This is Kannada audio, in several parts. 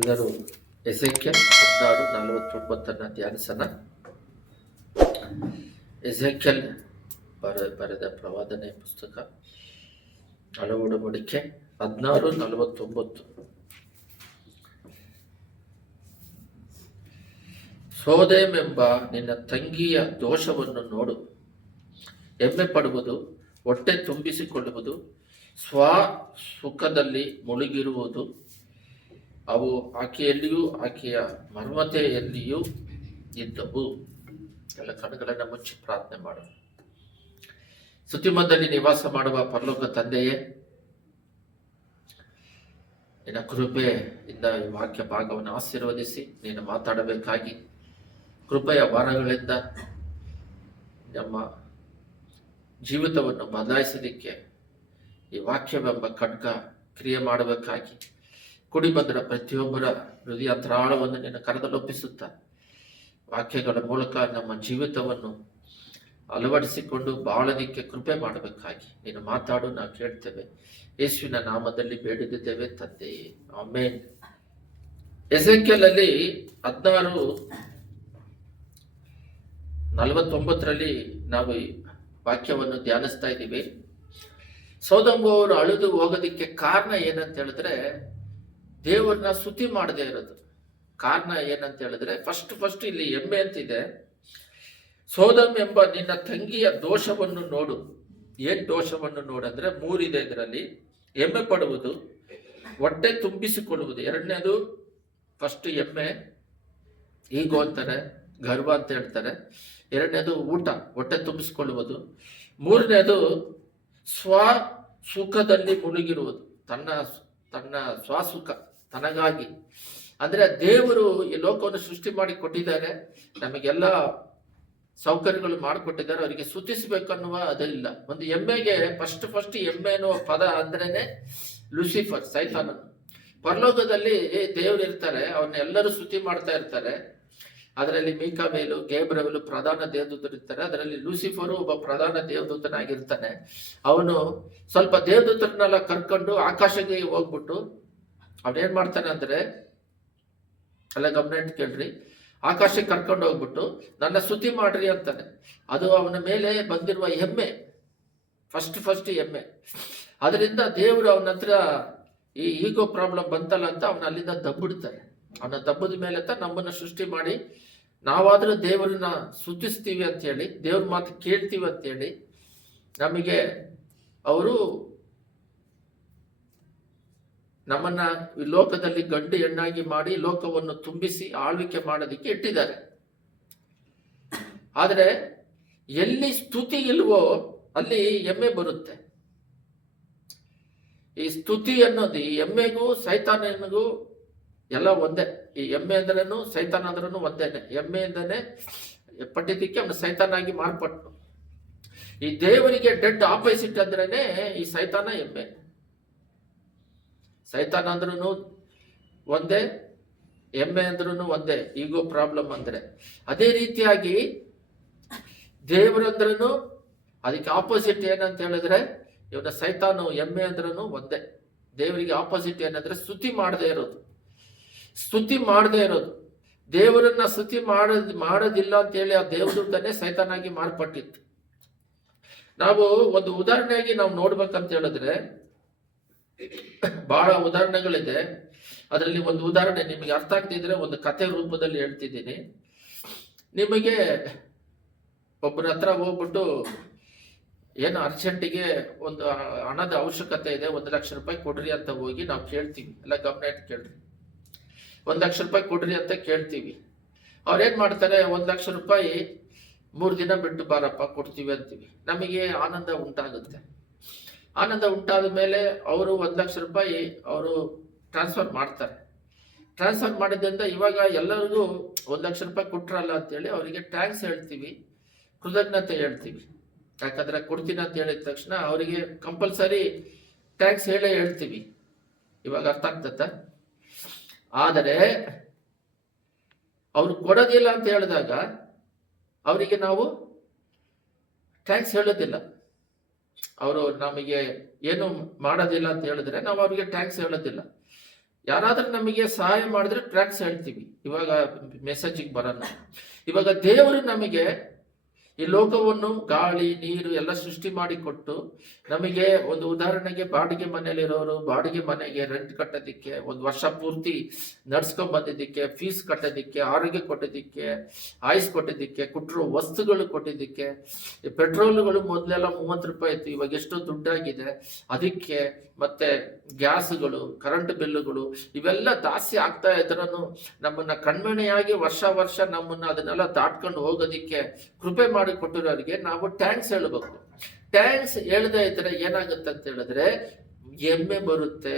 ಎಲ್ಲರೂ ಎಸೆಕ್ಯೇಲ್ 16:49 ಧ್ಯಾನಿಸೋಣ. ಎಸೆಕ್ಯೇಲ್ ಬರೆದ ಪ್ರವಾದನೆ ಪುಸ್ತಕ ಹಳೆ ಒಡಂಬಡಿಕೆ 16:49. ಸೋದೋಮೆಂಬ ನಿನ್ನ ತಂಗಿಯ ದೋಷವನ್ನು ನೋಡು, ಹೆಮ್ಮೆ ಪಡುವುದು, ಹೊಟ್ಟೆ ತುಂಬಿಸಿಕೊಳ್ಳುವುದು, ಸ್ವ ಸುಖದಲ್ಲಿ ಮುಳುಗಿರುವುದು, ಅವು ಆಕೆಯಲ್ಲಿಯೂ ಆಕೆಯ ಮರ್ಮತೆಯಲ್ಲಿಯೂ ಇದ್ದವು. ಎಲ್ಲ ಕಣ್ಣುಗಳನ್ನು ಮುಚ್ಚಿ ಪ್ರಾರ್ಥನೆ ಮಾಡೋಣ. ಸ್ತುತಿಮಂದಲ್ಲಿ ನಿವಾಸ ಮಾಡುವ ಪರಲೋಕ ತಂದೆಯೇ, ನಿನ್ನ ಕೃಪೆಯಿಂದ ಈ ವಾಕ್ಯ ಭಾಗವನ್ನು ಆಶೀರ್ವದಿಸಿ ನೀನು ಮಾತಾಡಬೇಕಾಗಿ ಕೃಪೆಯ ವರಗಳಿಂದ ನಮ್ಮ ಜೀವಿತವನ್ನು ಬದಲಾಯಿಸಲಿಕ್ಕೆ ಈ ವಾಕ್ಯವೆಂಬ ಖಡ್ಗ ಕ್ರಿಯೆ ಮಾಡಬೇಕಾಗಿ ಕುಡಿ ಬಂದರ ಪ್ರತಿಯೊಬ್ಬರ ಹೃದಯಾಂತರಾಳವನ್ನು ನಿನ್ನ ಕರೆದಲೊಪ್ಪಿಸುತ್ತಾ ವಾಕ್ಯಗಳ ಮೂಲಕ ನಮ್ಮ ಜೀವಿತವನ್ನು ಅಳವಡಿಸಿಕೊಂಡು ಬಾಳಲಿಕ್ಕೆ ಕೃಪೆ ಮಾಡಬೇಕಾಗಿ ನೀನು ಮಾತಾಡು, ನಾವು ಕೇಳ್ತೇವೆ. ಯೇಸುವಿನ ನಾಮದಲ್ಲಿ ಬೇಡಿದ್ದೇವೆ ತಂದೆಯೇ, ಆಮೆನ್. ಎಸೆಕ್ಯೇಲ್ 16:49 ನಾವು ಈ ವಾಕ್ಯವನ್ನು ಧ್ಯಾನಿಸ್ತಾ ಇದ್ದೀವಿ. ಸೊದೋಮ್ ಅವರು ಅಳಿದು ಹೋಗೋದಕ್ಕೆ ಕಾರಣ ಏನಂತ ಹೇಳಿದ್ರೆ, ದೇವರನ್ನ ಸ್ತುತಿ ಮಾಡದೇ ಇರೋದು. ಕಾರಣ ಏನಂತ ಹೇಳಿದ್ರೆ, ಫಸ್ಟ್ ಇಲ್ಲಿ ಹೆಮ್ಮೆ ಅಂತಿದೆ. ಸೊದೋಮ್ ಎಂಬ ನಿನ್ನ ತಂಗಿಯ ದೋಷವನ್ನು ನೋಡು. ಏನ್ ದೋಷವನ್ನು ನೋಡಂದ್ರೆ 3 ಇದೆ ಇದರಲ್ಲಿ. ಹೆಮ್ಮೆ ಪಡುವುದು, ಹೊಟ್ಟೆ ತುಂಬಿಸಿಕೊಳ್ಳುವುದು. ಎರಡನೇದು ಫಸ್ಟ್ ಹೆಮ್ಮೆ, ಈಗೋ ಅಂತಾರೆ, ಗರ್ವ ಅಂತ ಹೇಳ್ತಾರೆ. ಎರಡನೇದು ಊಟ, ಹೊಟ್ಟೆ ತುಂಬಿಸಿಕೊಳ್ಳುವುದು. ಮೂರನೇದು ಸ್ವ ಸುಖದಲ್ಲಿ ಮುಳುಗಿರುವುದು, ತನ್ನ ಸ್ವಸುಖ, ತನಗಾಗಿ. ಅಂದ್ರೆ ದೇವರು ಈ ಲೋಕವನ್ನು ಸೃಷ್ಟಿ ಮಾಡಿ ಕೊಟ್ಟಿದ್ದಾರೆ, ನಮಗೆಲ್ಲ ಸೌಕರ್ಯಗಳು ಮಾಡಿಕೊಟ್ಟಿದ್ದಾರೆ, ಅವರಿಗೆ ಸ್ತುತಿಸಬೇಕು ಅನ್ನುವ ಅದಿಲ್ಲ. ಒಂದು ಎಮ್ಮೆಗೆ ಫಸ್ಟ್ ಎಮ್ಮೆ ಅನ್ನುವ ಪದ ಅಂದ್ರೇನೆ ಲೂಸಿಫರ್, ಸೈತಾನನು. ಪರಲೋಕದಲ್ಲಿ ದೇವರು ಇರ್ತಾರೆ, ಅವನ್ನೆಲ್ಲರೂ ಸ್ತುತಿ ಮಾಡ್ತಾ ಇರ್ತಾರೆ. ಅದರಲ್ಲಿ ಮೀಕಾಮೇಲು, ಗೇಬ್ರವೇಲು ಪ್ರಧಾನ ದೇವದೂತರು ಇರ್ತಾರೆ. ಅದರಲ್ಲಿ ಲೂಸಿಫರು ಒಬ್ಬ ಪ್ರಧಾನ ದೇವದೂತನಾಗಿರ್ತಾನೆ. ಅವನು ಸ್ವಲ್ಪ ದೇವದೂತರನ್ನೆಲ್ಲ ಕರ್ಕೊಂಡು ಆಕಾಶಕ್ಕೆ ಹೋಗ್ಬಿಟ್ಟು ಅವನೇನ್ ಮಾಡ್ತಾನೆ ಅಂದ್ರೆ, ಅಲ್ಲ ಗಮನ ಇಟ್ಟು ಕೇಳ್ರಿ, ಆಕಾಶಕ್ಕೆ ಕರ್ಕೊಂಡು ಹೋಗ್ಬಿಟ್ಟು ನನ್ನ ಸ್ತುತಿ ಮಾಡ್ರಿ ಅಂತಾನೆ. ಅದು ಅವನ ಮೇಲೆ ಬಂದಿರುವ ಹೆಮ್ಮೆ, ಫಸ್ಟ್ ಹೆಮ್ಮೆ. ಅದರಿಂದ ದೇವರು ಅವನ ಹತ್ರ ಈ ಈಗೋ ಪ್ರಾಬ್ಲಮ್ ಬಂತಲ್ಲ ಅಂತ ಅವನ ಅಲ್ಲಿಂದ ದಬ್ಬಿಡ್ತಾರೆ. ಅವನ ದಬ್ಬದ ಮೇಲೆ ನಮ್ಮನ್ನ ಸೃಷ್ಟಿ ಮಾಡಿ ನಾವಾದ್ರೂ ದೇವರನ್ನ ಸ್ತುತಿಸ್ತೀವಿ ಅಂತ ಹೇಳಿ, ದೇವ್ರ ಮಾತು ಕೇಳ್ತೀವಿ ಅಂತ ಹೇಳಿ, ನಮಗೆ ಅವರು ನಮ್ಮನ್ನ ಈ ಲೋಕದಲ್ಲಿ ಗಂಡು ಹೆಣ್ಣಾಗಿ ಮಾಡಿ ಲೋಕವನ್ನು ತುಂಬಿಸಿ ಆಳ್ವಿಕೆ ಮಾಡೋದಕ್ಕೆ ಇಟ್ಟಿದ್ದಾರೆ. ಆದರೆ ಎಲ್ಲಿ ಸ್ತುತಿ ಇಲ್ವೋ ಅಲ್ಲಿ ಎಮ್ಮೆ ಬರುತ್ತೆ. ಈ ಸ್ತುತಿ ಅನ್ನೋದು ಈ ಎಮ್ಮೆಗೂ ಸೈತಾನನಿಗೂ ಎಲ್ಲ ಒಂದೇ. ಈ ಎಮ್ಮೆ ಅಂದ್ರೂ ಸೈತಾನ ಅಂದ್ರೂ ಒಂದೇನೆ. ಎಮ್ಮೆಯಿಂದನೇ ಪಟ್ಟಿದ್ದಕ್ಕೆ ಅವನು ಸೈತಾನಾಗಿ ಮಾರ್ಪಟ್ಟು, ಈ ದೇವರಿಗೆ ಡೆಡ್ ಆಪೋಸಿಟ್ ಅಂದ್ರೇನೆ ಈ ಸೈತಾನ, ಎಮ್ಮೆ. ಸೈತಾನ ಅಂದ್ರೂ ಒಂದೇ, ಎಮ್ಮೆ ಅಂದ್ರೂ ಒಂದೇ, ಈಗೋ ಪ್ರಾಬ್ಲಮ್ ಅಂದ್ರೆ. ಅದೇ ರೀತಿಯಾಗಿ ದೇವರಂದ್ರೂ ಅದಕ್ಕೆ ಆಪೋಸಿಟ್ ಏನಂತ ಹೇಳಿದ್ರೆ ಇವನ ಸೈತಾನು, ಎಮ್ಮೆ ಅಂದ್ರೂ ಒಂದೇ. ದೇವರಿಗೆ ಆಪೋಸಿಟ್ ಏನಂದ್ರೆ ಸ್ತುತಿ ಮಾಡದೇ ಇರೋದು. ದೇವರನ್ನ ಸ್ತುತಿ ಮಾಡೋದಿಲ್ಲ ಅಂತ ಹೇಳಿ ಆ ದೇವದೂತನೇ ಸೈತಾನಾಗಿ ಮಾರ್ಪಟ್ಟಿತ್ತು. ನಾವು ಒಂದು ಉದಾಹರಣೆಯಾಗಿ ನಾವು ನೋಡ್ಬೇಕಂತ ಹೇಳಿದ್ರೆ ಬಹಳ ಉದಾಹರಣೆಗಳಿದೆ. ಅದರಲ್ಲಿ ಒಂದು ಉದಾಹರಣೆ ನಿಮಗೆ ಅರ್ಥ ಆಗ್ತಿದ್ರೆ ಒಂದು ಕಥೆ ರೂಪದಲ್ಲಿ ಹೇಳ್ತಿದ್ದೀನಿ. ನಿಮಗೆ ಒಬ್ಬರ ಹತ್ರ ಹೋಗ್ಬಿಟ್ಟು ಏನು ಅರ್ಜೆಂಟಿಗೆ ಒಂದು ಹಣದ ಅವಶ್ಯಕತೆ ಇದೆ, 1 ಲಕ್ಷ ರೂಪಾಯಿ ಕೊಡ್ರಿ ಅಂತ ಹೋಗಿ ನಾವು ಕೇಳ್ತೀವಿ. ಎಲ್ಲ ಗಮನ ಇಟ್ಟು ಕೇಳ್ರಿ. 1 ಲಕ್ಷ ರೂಪಾಯಿ ಕೊಡ್ರಿ ಅಂತ ಕೇಳ್ತೀವಿ. ಅವ್ರೇನ್ ಮಾಡ್ತಾರೆ, 1 ಲಕ್ಷ ರೂಪಾಯಿ 3 ದಿನ ಬಿಟ್ಟು ಬಾರಪ್ಪ ಕೊಡ್ತೀವಿ ಅಂತೀವಿ. ನಮಗೆ ಆನಂದ ಉಂಟಾಗುತ್ತೆ. ಆನಂದ ಉಂಟಾದ ಮೇಲೆ ಅವರು 1 ಲಕ್ಷ ರೂಪಾಯಿ ಅವರು ಟ್ರಾನ್ಸ್ಫರ್ ಮಾಡ್ತಾರೆ. ಟ್ರಾನ್ಸ್ಫರ್ ಮಾಡಿದ್ರಿಂದ ಇವಾಗ ಎಲ್ಲರಿಗೂ 1 ಲಕ್ಷ ರೂಪಾಯಿ ಕೊಟ್ರಲ್ಲ ಅಂತೇಳಿ ಅವರಿಗೆ ಟ್ಯಾಂಕ್ಸ್ ಹೇಳ್ತೀವಿ, ಕೃತಜ್ಞತೆ ಹೇಳ್ತೀವಿ. ಯಾಕಂದ್ರೆ ಕೊಡ್ತೀನಿ ಅಂತ ಹೇಳಿದ ತಕ್ಷಣ ಅವರಿಗೆ ಕಂಪಲ್ಸರಿ ಟ್ಯಾಂಕ್ಸ್ ಹೇಳ್ತೀವಿ. ಇವಾಗ ಅರ್ಥ ಆಗ್ತತ್ತ? ಆದರೆ ಅವ್ರು ಕೊಡೋದಿಲ್ಲ ಅಂತ ಹೇಳಿದಾಗ ಅವರಿಗೆ ನಾವು ಟ್ಯಾಂಕ್ಸ್ ಹೇಳೋದಿಲ್ಲ. ಅವರು ನಮಗೆ ಏನು ಮಾಡೋದಿಲ್ಲ ಅಂತ ಹೇಳಿದ್ರೆ ನಾವು ಅವರಿಗೆ ಟ್ಯಾಂಕ್ಸ್ ಹೇಳೋದಿಲ್ಲ. ಯಾರಾದ್ರೂ ನಮಗೆ ಸಹಾಯ ಮಾಡಿದ್ರೆ ಟ್ರ್ಯಾಕ್ಸ್ ಹೇಳ್ತೀವಿ, ಇವಾಗ ಮೆಸೇಜಿಗೆ ಬರೋಣ. ಇವಾಗ ದೇವರು ನಮಗೆ ಈ ಲೋಕವನ್ನು ಗಾಳಿ ನೀರು ಎಲ್ಲ ಸೃಷ್ಟಿ ಮಾಡಿಕೊಟ್ಟು ನಮಗೆ ಒಂದು ಉದಾಹರಣೆಗೆ ಬಾಡಿಗೆ ಮನೆಯಲ್ಲಿರೋರು ಬಾಡಿಗೆ ಮನೆಗೆ ರೆಂಟ್ ಕಟ್ಟೋದಿಕ್ಕೆ, ಒಂದು ವರ್ಷ ಪೂರ್ತಿ ನಡ್ಸ್ಕೊಂಡ್ ಬಂದಿದ್ದಕ್ಕೆ, ಫೀಸ್ ಕಟ್ಟೋದಿಕ್ಕೆ, ಆರೋಗ್ಯ ಕೊಟ್ಟಿದ್ದಕ್ಕೆ, ಆಯುಸ್ ಕೊಟ್ಟಿದ್ದಕ್ಕೆ, ಕೊಟ್ಟಿರೋ ವಸ್ತುಗಳು ಕೊಟ್ಟಿದ್ದಕ್ಕೆ, ಪೆಟ್ರೋಲ್ಗಳು ಮೊದಲೆಲ್ಲ 30 ರೂಪಾಯಿ ಇತ್ತು, ಇವಾಗ ಎಷ್ಟೋ ದುಡ್ಡಾಗಿದೆ. ಅದಕ್ಕೆ ಮತ್ತೆ ಗ್ಯಾಸ್ಗಳು, ಕರೆಂಟ್ ಬಿಲ್ಲುಗಳು ಇವೆಲ್ಲ ಜಾಸ್ತಿ ಆಗ್ತಾ ಇದ್ರೂ ನಮ್ಮನ್ನ ಕಣ್ಮಣೆಯಾಗಿ ವರ್ಷ ನಮ್ಮನ್ನ ಅದನ್ನೆಲ್ಲ ದಾಟ್ಕೊಂಡು ಹೋಗೋದಿಕ್ಕೆ ಕೃಪೆ ಮಾಡಿ ಕೊಟ್ಟಿರೋರಿಗೆ ನಾವು ಟ್ಯಾಂಕ್ಸ್ ಹೇಳಬೇಕು. ಟ್ಯಾಂಕ್ಸ್ ಹೇಳದೇ ಇದ್ರೆ ಏನಾಗುತ್ತೆ ಅಂತ ಹೇಳಿದ್ರೆ ಹೆಮ್ಮೆ ಬರುತ್ತೆ.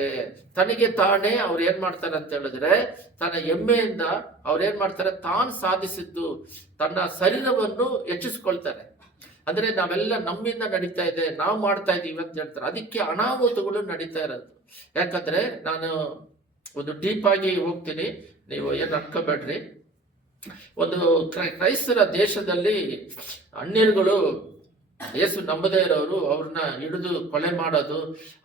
ತನಗೆ ತಾನೇ ಅವ್ರು ಏನ್ ಮಾಡ್ತಾರೆ ಅಂತ ಹೇಳಿದ್ರೆ ತನ್ನ ಹೆಮ್ಮೆಯಿಂದ ಅವ್ರು ಏನ್ ಮಾಡ್ತಾರೆ, ತಾನು ಸಾಧಿಸಿದ್ದು ತನ್ನ ಶರೀರವನ್ನು ಹೆಚ್ಚಿಸ್ಕೊಳ್ತಾರೆ. ಅಂದ್ರೆ ನಾವೆಲ್ಲ ನಮ್ಮಿಂದ ನಡೀತಾ ಇದೆ, ನಾವು ಮಾಡ್ತಾ ಇದೀವಿ ಅಂತ ಹೇಳ್ತಾರೆ. ಅದಕ್ಕೆ ಅನಾಹುತಗಳು ನಡೀತಾ ಇರೋದು. ಯಾಕಂದ್ರೆ ನಾನು ಒಂದು ಡೀಪ್ ಆಗಿ ಹೋಗ್ತೀನಿ, ನೀವು ಏನು ಅನ್ಕೋಬೇಡ್ರಿ. ಒಂದು ಕ್ರೈಸ್ತರ ದೇಶದಲ್ಲಿ ಅನ್ಯರುಗಳು ಯೇಸು ನಂಬದೇ ಇರೋರು ಅವ್ರನ್ನ ಹಿಡಿದು ಕೊಲೆ ಮಾಡೋದು,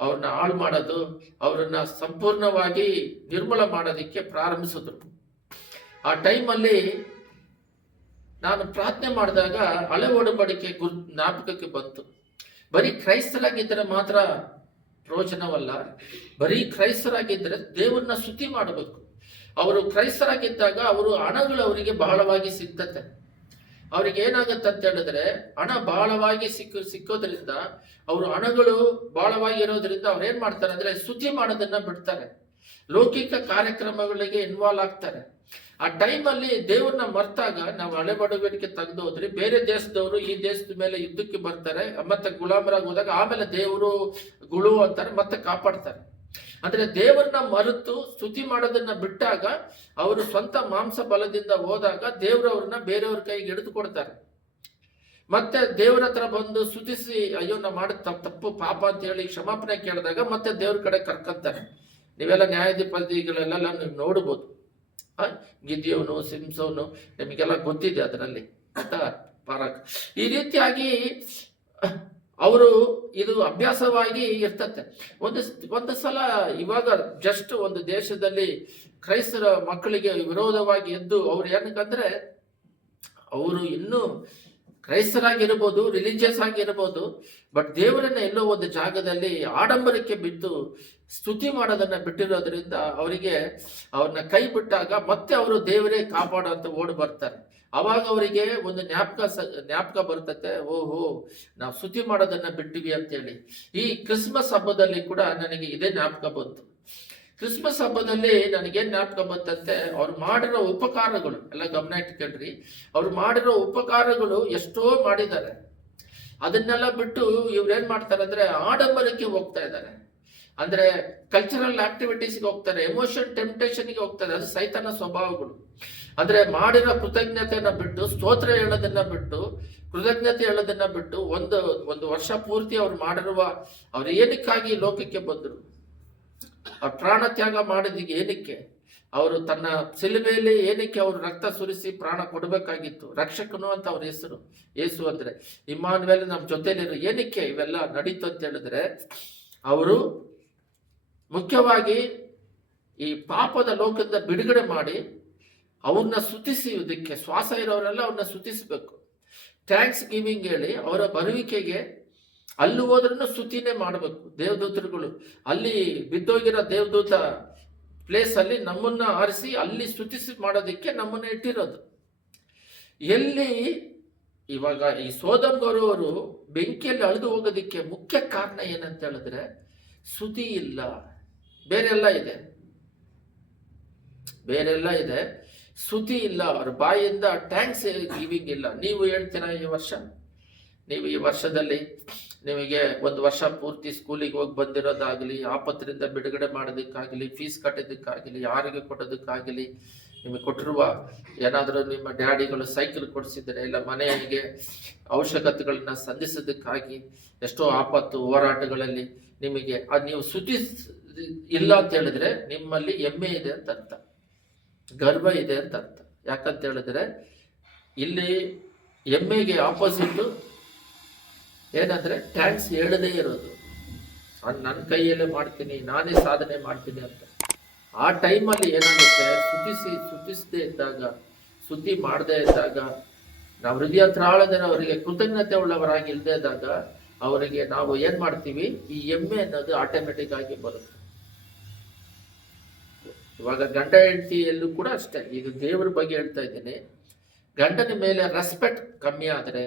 ಅವ್ರನ್ನ ಹಾಳು ಮಾಡೋದು, ಅವ್ರನ್ನ ಸಂಪೂರ್ಣವಾಗಿ ನಿರ್ಮೂಲ ಮಾಡೋದಿಕ್ಕೆ ಪ್ರಾರಂಭಿಸಿದ್ರು. ಆ ಟೈಮಲ್ಲಿ ನಾನು ಪ್ರಾರ್ಥನೆ ಮಾಡಿದಾಗ ಹಳೆ ಒಡಂಬಡಿಕೆ ಜ್ಞಾಪಕಕ್ಕೆ ಬಂತು. ಬರೀ ಕ್ರೈಸ್ತರಾಗಿದ್ದರೆ ಮಾತ್ರ ಪ್ರಯೋಜನವಲ್ಲ, ಬರೀ ಕ್ರೈಸ್ತರಾಗಿದ್ದರೆ ದೇವರನ್ನ ಸ್ತುತಿ ಮಾಡಬೇಕು. ಅವರು ಕ್ರೈಸ್ತರಾಗಿದ್ದಾಗ ಅವರು ಹಣಗಳು ಅವರಿಗೆ ಬಹಳವಾಗಿ ಸಿಗ್ತತೆ. ಅವ್ರಿಗೆ ಏನಾಗತ್ತೆ ಅಂತ ಹೇಳಿದ್ರೆ ಹಣ ಬಹಳವಾಗಿ ಸಿಕ್ಕೋದ್ರಿಂದ ಅವರು ಹಣಗಳು ಬಹಳವಾಗಿ ಇರೋದ್ರಿಂದ ಅವ್ರು ಏನ್ ಮಾಡ್ತಾರೆ ಅಂದ್ರೆ ಸ್ತುತಿ ಮಾಡೋದನ್ನ ಬಿಡ್ತಾರೆ, ಲೌಕಿಕ ಕಾರ್ಯಕ್ರಮಗಳಿಗೆ ಇನ್ವಾಲ್ವ್ ಆಗ್ತಾರೆ. ಆ ಟೈಮಲ್ಲಿ ದೇವ್ರನ್ನ ಮರ್ತಾಗ ನಾವು ಹಳೆ ಬಡವಣಿಗೆ ತೆಗೆದು ಹೋದ್ರಿ, ಬೇರೆ ದೇಶದವರು ಈ ದೇಶದ ಮೇಲೆ ಯುದ್ಧಕ್ಕೆ ಬರ್ತಾರೆ, ಮತ್ತೆ ಗುಲಾಮರಾಗಿ ಹೋದಾಗ ಆಮೇಲೆ ದೇವರು ಗುಳು ಅಂತಾರೆ, ಮತ್ತೆ ಕಾಪಾಡ್ತಾರೆ. ಅಂದ್ರೆ ದೇವರನ್ನ ಮರೆತು ಸ್ತುತಿ ಮಾಡೋದನ್ನ ಬಿಟ್ಟಾಗ ಅವರು ಸ್ವಂತ ಮಾಂಸ ಬಲದಿಂದ ಹೋದಾಗ ದೇವ್ರು ಅವ್ರನ್ನ ಬೇರೆಯವ್ರ ಕೈಗೆ ಹಿಡಿದು ಕೊಡ್ತಾರೆ. ಮತ್ತೆ ದೇವ್ರ ಹತ್ರ ಬಂದು ಸ್ತುತಿಸಿ ಅಯ್ಯೋ ನಾ ಮಾಡಿದ ತಪ್ಪು ಪಾಪ ಅಂತ ಹೇಳಿ ಕ್ಷಮಾಪಣೆ ಕೇಳಿದಾಗ ಮತ್ತೆ ದೇವ್ರ ಕಡೆ ಕರ್ಕೊಂತಾರೆ. ನೀವೆಲ್ಲ ನ್ಯಾಯಾಧಿಪತಿಗಳೆಲ್ಲ ನೀವು ನೋಡ್ಬೋದು. ಗಿದ್ಯೋನು, ಸಿಂಸೋನು ನಿಮಗೆಲ್ಲ ಗೊತ್ತಿದೆ ಅದರಲ್ಲಿ ಆಯ್ತಾ, ಪಾರಕ್. ಈ ರೀತಿಯಾಗಿ ಅವರು ಇದು ಅಭ್ಯಾಸವಾಗಿ ಇರ್ತತೆ. ಒಂದು ಸಲ ಇವಾಗ ಜಸ್ಟ್ ಒಂದು ದೇಶದಲ್ಲಿ ಕ್ರೈಸ್ತರ ಮಕ್ಕಳಿಗೆ ವಿರೋಧವಾಗಿ ಎದ್ದು ಅವ್ರು ಏನಕ್ಕಂದ್ರೆ ಅವರು ಇನ್ನೂ ಕ್ರೈಸ್ತರಾಗಿರ್ಬೋದು, ರಿಲಿಜಿಯಸ್ ಆಗಿರ್ಬೋದು, ಬಟ್ ದೇವರನ್ನ ಎಲ್ಲೋ ಒಂದು ಜಾಗದಲ್ಲಿ ಆಡಂಬರಕ್ಕೆ ಬಿದ್ದು ಸ್ತುತಿ ಮಾಡೋದನ್ನ ಬಿಟ್ಟಿರೋದ್ರಿಂದ ಅವರಿಗೆ ಅವ್ರನ್ನ ಕೈ ಬಿಟ್ಟಾಗ ಮತ್ತೆ ಅವರು ದೇವರೇ ಕಾಪಾಡೋ ಅಂತ ಓಡಿ ಬರ್ತಾರೆ. ಅವಾಗ ಅವರಿಗೆ ಒಂದು ಜ್ಞಾಪಕ ಬರ್ತತೆ, ಓಹೋ ನಾವು ಸ್ತುತಿ ಮಾಡೋದನ್ನ ಬಿಟ್ಟಿವಿ ಅಂತೇಳಿ. ಈ ಕ್ರಿಸ್ಮಸ್ ಹಬ್ಬದಲ್ಲಿ ಕೂಡ ನನಗೆ ಇದೇ ಜ್ಞಾಪಕ ಬಂತು. ಕ್ರಿಸ್ಮಸ್ ಹಬ್ಬದಲ್ಲಿ ನನಗೇನ್ ಜ್ಞಾಪಕ ಬಂತಂತೆ, ಅವ್ರು ಮಾಡಿರೋ ಉಪಕಾರಗಳು ಎಲ್ಲ ಗಮನ ಇಟ್ಕೊಳ್ರಿ. ಅವ್ರು ಮಾಡಿರೋ ಉಪಕಾರಗಳು ಎಷ್ಟೋ ಮಾಡಿದ್ದಾರೆ. ಅದನ್ನೆಲ್ಲ ಬಿಟ್ಟು ಇವ್ರೇನ್ ಮಾಡ್ತಾರೆ ಅಂದ್ರೆ ಆಡಂಬರಕ್ಕೆ ಹೋಗ್ತಾ ಇದ್ದಾರೆ. ಅಂದ್ರೆ ಕಲ್ಚರಲ್ ಆಕ್ಟಿವಿಟೀಸ್ಗೆ ಹೋಗ್ತಾರೆ, ಎಮೋಷನ್ ಟೆಂಪ್ಟೇಷನ್ಗೆ ಹೋಗ್ತಾರೆ. ಅದು ಸೈತಾನ ಸ್ವಭಾವಗಳು. ಅಂದ್ರೆ ಮಾಡಿರೋ ಕೃತಜ್ಞತೆಯನ್ನ ಬಿಟ್ಟು, ಸ್ತೋತ್ರ ಹೇಳೋದನ್ನ ಬಿಟ್ಟು, ಕೃತಜ್ಞತೆ ಹೇಳೋದನ್ನ ಬಿಟ್ಟು ಒಂದು ವರ್ಷ ಪೂರ್ತಿ ಅವ್ರು ಮಾಡಿರುವ ಅವ್ರು ಏನಕ್ಕಾಗಿ ಲೋಕಕ್ಕೆ ಬಂದರು, ಅವ್ರ ಪ್ರಾಣ ತ್ಯಾಗ ಮಾಡಿದಿಗೆ ಏನಕ್ಕೆ, ಅವರು ತನ್ನ ಸಿಲುಬೆಯಲ್ಲಿ ಏನಕ್ಕೆ ಅವರು ರಕ್ತ ಸುರಿಸಿ ಪ್ರಾಣ ಕೊಡಬೇಕಾಗಿತ್ತು. ರಕ್ಷಕನು ಅಂತ ಅವ್ರ ಹೆಸರು, ಯೇಸು ಅಂದ್ರೆ ಇಮ್ಮಾನುವೇಲ್ ನಮ್ಮ ಜೊತೆಲಿರೋ. ಏನಕ್ಕೆ ಇವೆಲ್ಲ ನಡೀತು ಅಂತ ಹೇಳಿದ್ರೆ ಅವರು ಮುಖ್ಯವಾಗಿ ಈ ಪಾಪದ ಲೋಕದಿಂದ ಬಿಡುಗಡೆ ಮಾಡಿ ಅವ್ರನ್ನ ಸ್ತುತಿಸುವುದಕ್ಕೆ, ಶ್ವಾಸ ಇರೋರೆಲ್ಲ ಅವ್ರನ್ನ ಸ್ತುತಿಸ್ಬೇಕು. ಥ್ಯಾಂಕ್ಸ್ ಗಿವಿಂಗ್ ಹೇಳಿ ಅವರ ಬರುವಿಕೆಗೆ ಅಲ್ಲಿ ಹೋದ್ರೂ ಸ್ತುತಿನೇ ಮಾಡಬೇಕು. ದೇವದೂತರುಗಳು ಅಲ್ಲಿ ಬಿದ್ದೋಗಿರೋ ದೇವದೂತ ಪ್ಲೇಸ್ ಅಲ್ಲಿ ನಮ್ಮನ್ನ ಆರಿಸಿ ಅಲ್ಲಿ ಸ್ತುತಿಸಿ ಮಾಡೋದಕ್ಕೆ ನಮ್ಮನ್ನ ಇಟ್ಟಿರೋದು. ಎಲ್ಲಿ ಇವಾಗ ಈ ಸೋದಮ್ ಗೌರವರು ಬೆಂಕಿಯಲ್ಲಿ ಅಳಿದು ಹೋಗೋದಿಕ್ಕೆ ಮುಖ್ಯ ಕಾರಣ ಏನಂತ ಹೇಳಿದ್ರೆ ಸ್ತುತಿ ಇಲ್ಲ, ಬೇರೆಲ್ಲ ಇದೆ, ಸ್ತುತಿ ಇಲ್ಲ. ಅವ್ರ ಬಾಯಿಂದ ಥ್ಯಾಂಕ್ಸ್ ಗಿವಿಂಗ್ ಇಲ್ಲ. ನೀವು ಹೇಳ್ತೀರಾ ನೀವು ಈ ವರ್ಷದಲ್ಲಿ ನಿಮಗೆ ಒಂದು ವರ್ಷ ಪೂರ್ತಿ ಸ್ಕೂಲಿಗೆ ಹೋಗಿ ಬಂದಿರೋದಾಗಲಿ, ಆಪತ್ತರಿಂದ ಬಿಡುಗಡೆ ಮಾಡೋದಕ್ಕಾಗಲಿ, ಫೀಸ್ ಕಟ್ಟೋದಕ್ಕಾಗಲಿ, ಯಾರಿಗೆ ಕೊಡೋದಕ್ಕಾಗಲಿ, ನಿಮಗೆ ಕೊಟ್ಟಿರುವ ಏನಾದರೂ ನಿಮ್ಮ ಡ್ಯಾಡಿಗಳು ಸೈಕಲ್ ಕೊಡಿಸಿದರೆ, ಇಲ್ಲ ಮನೆಗೆ ಅವಶ್ಯಕತೆಗಳನ್ನ ಸಂಧಿಸೋದಕ್ಕಾಗಿ ಎಷ್ಟೋ ಆಪತ್ತು ಹೋರಾಟಗಳಲ್ಲಿ ನಿಮಗೆ ನೀವು ಸ್ತುತಿ ಇಲ್ಲ ಅಂತ ಹೇಳಿದ್ರೆ ನಿಮ್ಮಲ್ಲಿ ಹೆಮ್ಮೆ ಇದೆ ಅಂತ ಅರ್ಥ, ಗರ್ವ ಇದೆ ಅಂತ ಅರ್ಥ. ಯಾಕಂತ ಹೇಳಿದ್ರೆ ಇಲ್ಲಿ ಹೆಮ್ಮೆಗೆ ಆಪೋಸಿಟ್ ಏನಂದ್ರೆ ಟ್ಯಾಂಕ್ಸ್ ಹೇಳದೇ ಇರೋದು. ನನ್ನ ಕೈಯಲ್ಲೇ ಮಾಡ್ತೀನಿ, ನಾನೇ ಸಾಧನೆ ಮಾಡ್ತೀನಿ ಅಂತ. ಆ ಟೈಮಲ್ಲಿ ಏನಾಗುತ್ತೆ, ಸುತಿಸದೇ ಇದ್ದಾಗ, ಸ್ತುತಿ ಮಾಡದೇ ಇದ್ದಾಗ, ನಾವು ಹೃದಯ ತ್ರಾಳದ ಅವರಿಗೆ ಕೃತಜ್ಞತೆ ಉಳ್ಳವರಾಗಿ ಇಲ್ಲದೆ ಇದ್ದಾಗ ಅವರಿಗೆ ನಾವು ಏನ್ ಮಾಡ್ತೀವಿ, ಈ ಎಮ್ಮೆ ಅನ್ನೋದು ಆಟೋಮೆಟಿಕ್ ಆಗಿ ಬರುತ್ತೆ. ಇವಾಗ ಗಂಡ ಹೆಂಡತಿಯಲ್ಲೂ ಕೂಡ ಅಷ್ಟೇ, ಇದು ದೇವರ ಬಗ್ಗೆ ಹೇಳ್ತಾ ಇದ್ದೀನಿ. ಗಂಡನ ಮೇಲೆ ರೆಸ್ಪೆಕ್ಟ್ ಕಮ್ಮಿ ಆದ್ರೆ,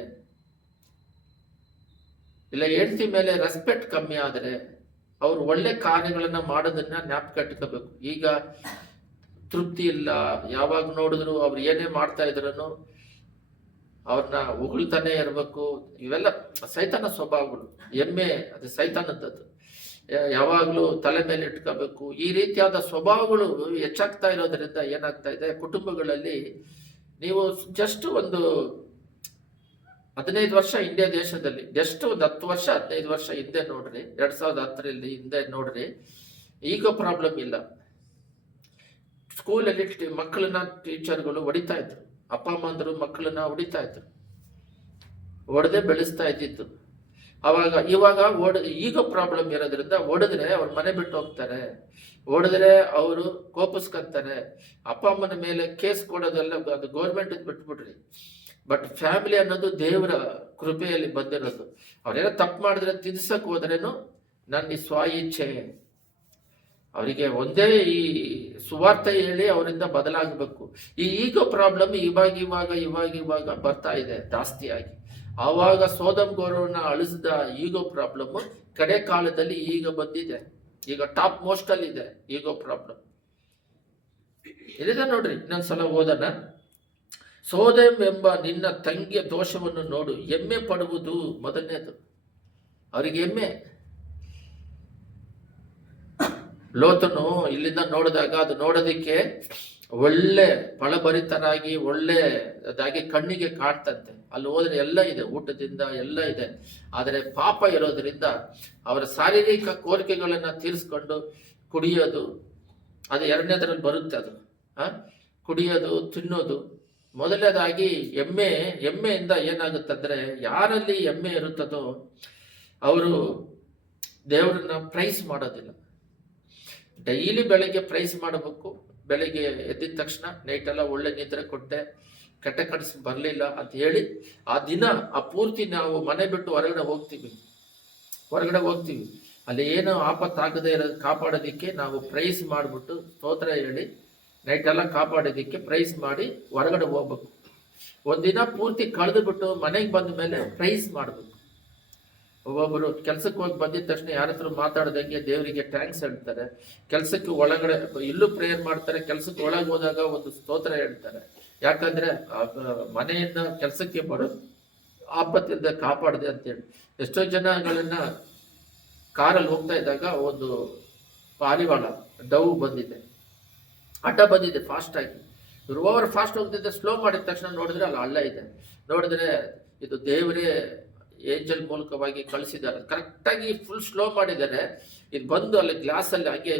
ಇಲ್ಲ ಹೆಂಡತಿ ಮೇಲೆ ರೆಸ್ಪೆಕ್ಟ್ ಕಮ್ಮಿ ಆದ್ರೆ, ಅವ್ರು ಒಳ್ಳೆ ಕಾರ್ಯಗಳನ್ನ ಮಾಡೋದನ್ನ ಜ್ಞಾಪಕ ಇಟ್ಕೋಬೇಕು. ಈಗ ತೃಪ್ತಿ ಇಲ್ಲ, ಯಾವಾಗ ನೋಡಿದ್ರು ಅವ್ರು ಏನೇ ಮಾಡ್ತಾ ಇದ್ರು ಅವ್ರನ್ನ ಉಗುಳ್ತಾನೆ ಇರ್ಬೇಕು. ಇವೆಲ್ಲ ಸೈತಾನ ಸ್ವಭಾವಗಳು. ಎಮ್ಮೆ ಅದು ಸೈತಾನದ್ದು, ಯಾವಾಗ್ಲೂ ತಲೆ ಮೇಲೆ ಇಟ್ಕೋಬೇಕು. ಈ ರೀತಿಯಾದ ಸ್ವಭಾವಗಳು ಹೆಚ್ಚಾಗ್ತಾ ಇರೋದ್ರಿಂದ ಏನಾಗ್ತಾ ಇದೆ, ಕುಟುಂಬಗಳಲ್ಲಿ ನೀವು ಜಸ್ಟ್ ಒಂದು 15 ವರ್ಷ ಇಂಡಿಯಾ ದೇಶದಲ್ಲಿ, ಜಸ್ಟ್ ಒಂದು 10 ವರ್ಷ 15 ವರ್ಷ ಹಿಂದೆ ನೋಡ್ರಿ, 2010 ಹಿಂದೆ ನೋಡ್ರಿ, ಈಗ ಪ್ರಾಬ್ಲಮ್ ಇಲ್ಲ. ಸ್ಕೂಲಲ್ಲಿ ಮಕ್ಕಳನ್ನ ಟೀಚರ್ಗಳು ಹೊಡಿತಾ ಇದ್ರು, ಅಪ್ಪ ಅಮ್ಮಂದರು ಮಕ್ಕಳನ್ನ ಹೊಡಿತಾ ಇದ್ರು, ಹೊಡೆದೇ ಬೆಳೆಸ್ತಾ ಇದ್ದಿತ್ತು. ಇವಾಗ ಈಗ ಪ್ರಾಬ್ಲಮ್ ಇರೋದ್ರಿಂದ ಹೊಡೆದ್ರೆ ಅವ್ರ ಮನೆ ಬಿಟ್ಟು ಹೋಗ್ತಾರೆ, ಹೊಡೆದ್ರೆ ಅವರು ಕೋಪಿಸ್ಕೊಂತಾರೆ. ಅಪ್ಪ ಅಮ್ಮನ ಮೇಲೆ ಕೇಸ್ ಕೊಡೋದೆಲ್ಲ ಅದು ಗೌರ್ಮೆಂಟ್ ಬಿಟ್ಬಿಡ್ರಿ. ಬಟ್ ಫ್ಯಾಮಿಲಿ ಅನ್ನೋದು ದೇವರ ಕೃಪೆಯಲ್ಲಿ ಬಂದಿರೋದು. ಅವ್ರೇನೋ ತಪ್ಪು ಮಾಡಿದ್ರೆ ತಿದ್ಸಕ್ ಹೋದ್ರೇನು ನನ್ನ ಸ್ವ ಇಚ್ಛೆ. ಅವರಿಗೆ ಒಂದೇ ಈ ಸುವಾರ್ತೆ ಹೇಳಿ ಅವರಿಂದ ಬದಲಾಗಬೇಕು. ಈ ಈಗೋ ಪ್ರಾಬ್ಲಮ್ ಇವಾಗ ಬರ್ತಾ ಇದೆ ಜಾಸ್ತಿಯಾಗಿ. ಆವಾಗ ಸೋದಮ್ ಗೌರವನ್ನ ಅಳಿಸಿದ ಈಗೋ ಪ್ರಾಬ್ಲಮ್ ಕಡೆ ಕಾಲದಲ್ಲಿ ಈಗ ಬಂದಿದೆ, ಈಗ ಟಾಪ್ ಮೋಸ್ಟ್ ಅಲ್ಲಿ ಇದೆ ಈಗೋ ಪ್ರಾಬ್ಲಮ್. ಇಲ್ಲಿದೆ ನೋಡ್ರಿ, ಇನ್ನೊಂದ್ಸಲ ಓದೋಣ. ಸೋದಮ್ ಎಂಬ ನಿನ್ನ ತಂಗಿಯ ದೋಷವನ್ನು ನೋಡು, ಹೆಮ್ಮೆ ಪಡುವುದು ಮೊದಲನೇದು. ಅವರಿಗೆ ಹೆಮ್ಮೆ. ಲೋತನು ಇಲ್ಲಿಂದ ನೋಡಿದಾಗ ಅದು ನೋಡೋದಿಕ್ಕೆ ಒಳ್ಳೆ ಫಲಭರಿತರಾಗಿ ಒಳ್ಳೆದಾಗಿ ಕಣ್ಣಿಗೆ ಕಾಡ್ತಂತೆ. ಅಲ್ಲಿ ಹೋದ್ರೆ ಎಲ್ಲ ಇದೆ, ಊಟದಿಂದ ಎಲ್ಲ ಇದೆ. ಆದರೆ ಪಾಪ ಇರೋದ್ರಿಂದ ಅವರ ಶಾರೀರಿಕ ಕೋರಿಕೆಗಳನ್ನ ತೀರಿಸ್ಕೊಂಡು ಕುಡಿಯೋದು, ಅದು ಎರಡನೇದ್ರಲ್ಲಿ ಬರುತ್ತೆ. ಅದು ಕುಡಿಯೋದು, ತಿನ್ನೋದು. ಮೊದಲನೇದಾಗಿ ಎಮ್ಮೆಯಿಂದ ಏನಾಗುತ್ತಂದ್ರೆ, ಯಾರಲ್ಲಿ ಎಮ್ಮೆ ಇರುತ್ತದೋ ಅವರು ದೇವರನ್ನ ಪ್ರೈಸ್ ಮಾಡೋದಿಲ್ಲ. ಡೈಲಿ ಬೆಳಗ್ಗೆ ಪ್ರೈಸ್ ಮಾಡಬೇಕು. ಬೆಳಗ್ಗೆ ಎದ್ದಿದ ತಕ್ಷಣ ನೈಟೆಲ್ಲ ಒಳ್ಳೆ ನಿದ್ರೆ ಕೊಟ್ಟೆ, ಕೆಟ್ಟ ಕನಸು ಬರಲಿಲ್ಲ ಅಂತ ಹೇಳಿ ಆ ದಿನ ಆ ಪೂರ್ತಿ ನಾವು ಮನೆ ಬಿಟ್ಟು ಹೊರಗಡೆ ಹೋಗ್ತೀವಿ. ಅಲ್ಲಿ ಏನು ಆಪತ್ತಾಗದೇ ಇರೋದು ಕಾಪಾಡೋದಿಕ್ಕೆ ನಾವು ಪ್ರೈಸ್ ಮಾಡಿಬಿಟ್ಟು ಸ್ತೋತ್ರ ಹೇಳಿ ನೈಟೆಲ್ಲ ಕಾಪಾಡೋದಿಕ್ಕೆ ಪ್ರೈಸ್ ಮಾಡಿ ಹೊರಗಡೆ ಹೋಗ್ಬೇಕು. ಒಂದಿನ ಪೂರ್ತಿ ಕಳೆದು ಬಿಟ್ಟು ಮನೆಗೆ ಬಂದ ಮೇಲೆ ಪ್ರೈಸ್ ಮಾಡಬೇಕು. ಒಬ್ಬೊಬ್ಬರು ಕೆಲ್ಸಕ್ಕೆ ಹೋಗಿ ಬಂದಿದ ತಕ್ಷಣ ಯಾರ ಹತ್ರ ಮಾತಾಡ್ದಂಗೆ ದೇವರಿಗೆ ಥ್ಯಾಂಕ್ಸ್ ಹೇಳ್ತಾರೆ. ಕೆಲ್ಸಕ್ಕೆ ಒಳಗಡೆ ಇಲ್ಲೂ ಪ್ರೇಯರ್ ಮಾಡ್ತಾರೆ, ಕೆಲ್ಸಕ್ಕೆ ಒಳಗೆ ಹೋದಾಗ ಒಂದು ಸ್ತೋತ್ರ ಹೇಳ್ತಾರೆ. ಯಾಕಂದ್ರೆ ಮನೆಯಿಂದ ಕೆಲಸಕ್ಕೆ ಬರೋ ಆಪತ್ತಿಂದ ಕಾಪಾಡಿದೆ ಅಂತೇಳಿ. ಎಷ್ಟೋ ಜನಗಳನ್ನ ಕಾರಲ್ಲಿ ಹೋಗ್ತಾ ಇದ್ದಾಗ ಒಂದು ಪಾರಿವಾಳ ಡವ್ ಬಂದಿದೆ, ಅಡ್ಡ ಬಂದಿದೆ ಫಾಸ್ಟ್ ಆಗಿ. ಇವ್ರು ಓವರ್ ಫಾಸ್ಟ್ ಹೋಗ್ತಿದ್ದೆ, ಸ್ಲೋ ಮಾಡಿದ ತಕ್ಷಣ ನೋಡಿದ್ರೆ ಅಲ್ಲಿ ಹಳ್ಳ ಇದೆ. ನೋಡಿದ್ರೆ ಇದು ದೇವರೇ ಏಂಜಲ್ ಮೂಲಕವಾಗಿ ಕಳಿಸಿದ್ದಾರೆ. ಕರೆಕ್ಟಾಗಿ ಫುಲ್ ಸ್ಲೋ ಮಾಡಿದ್ದಾರೆ. ಇದು ಬಂದು ಅಲ್ಲಿ ಗ್ಲಾಸಲ್ಲಿ ಹಾಗೆ,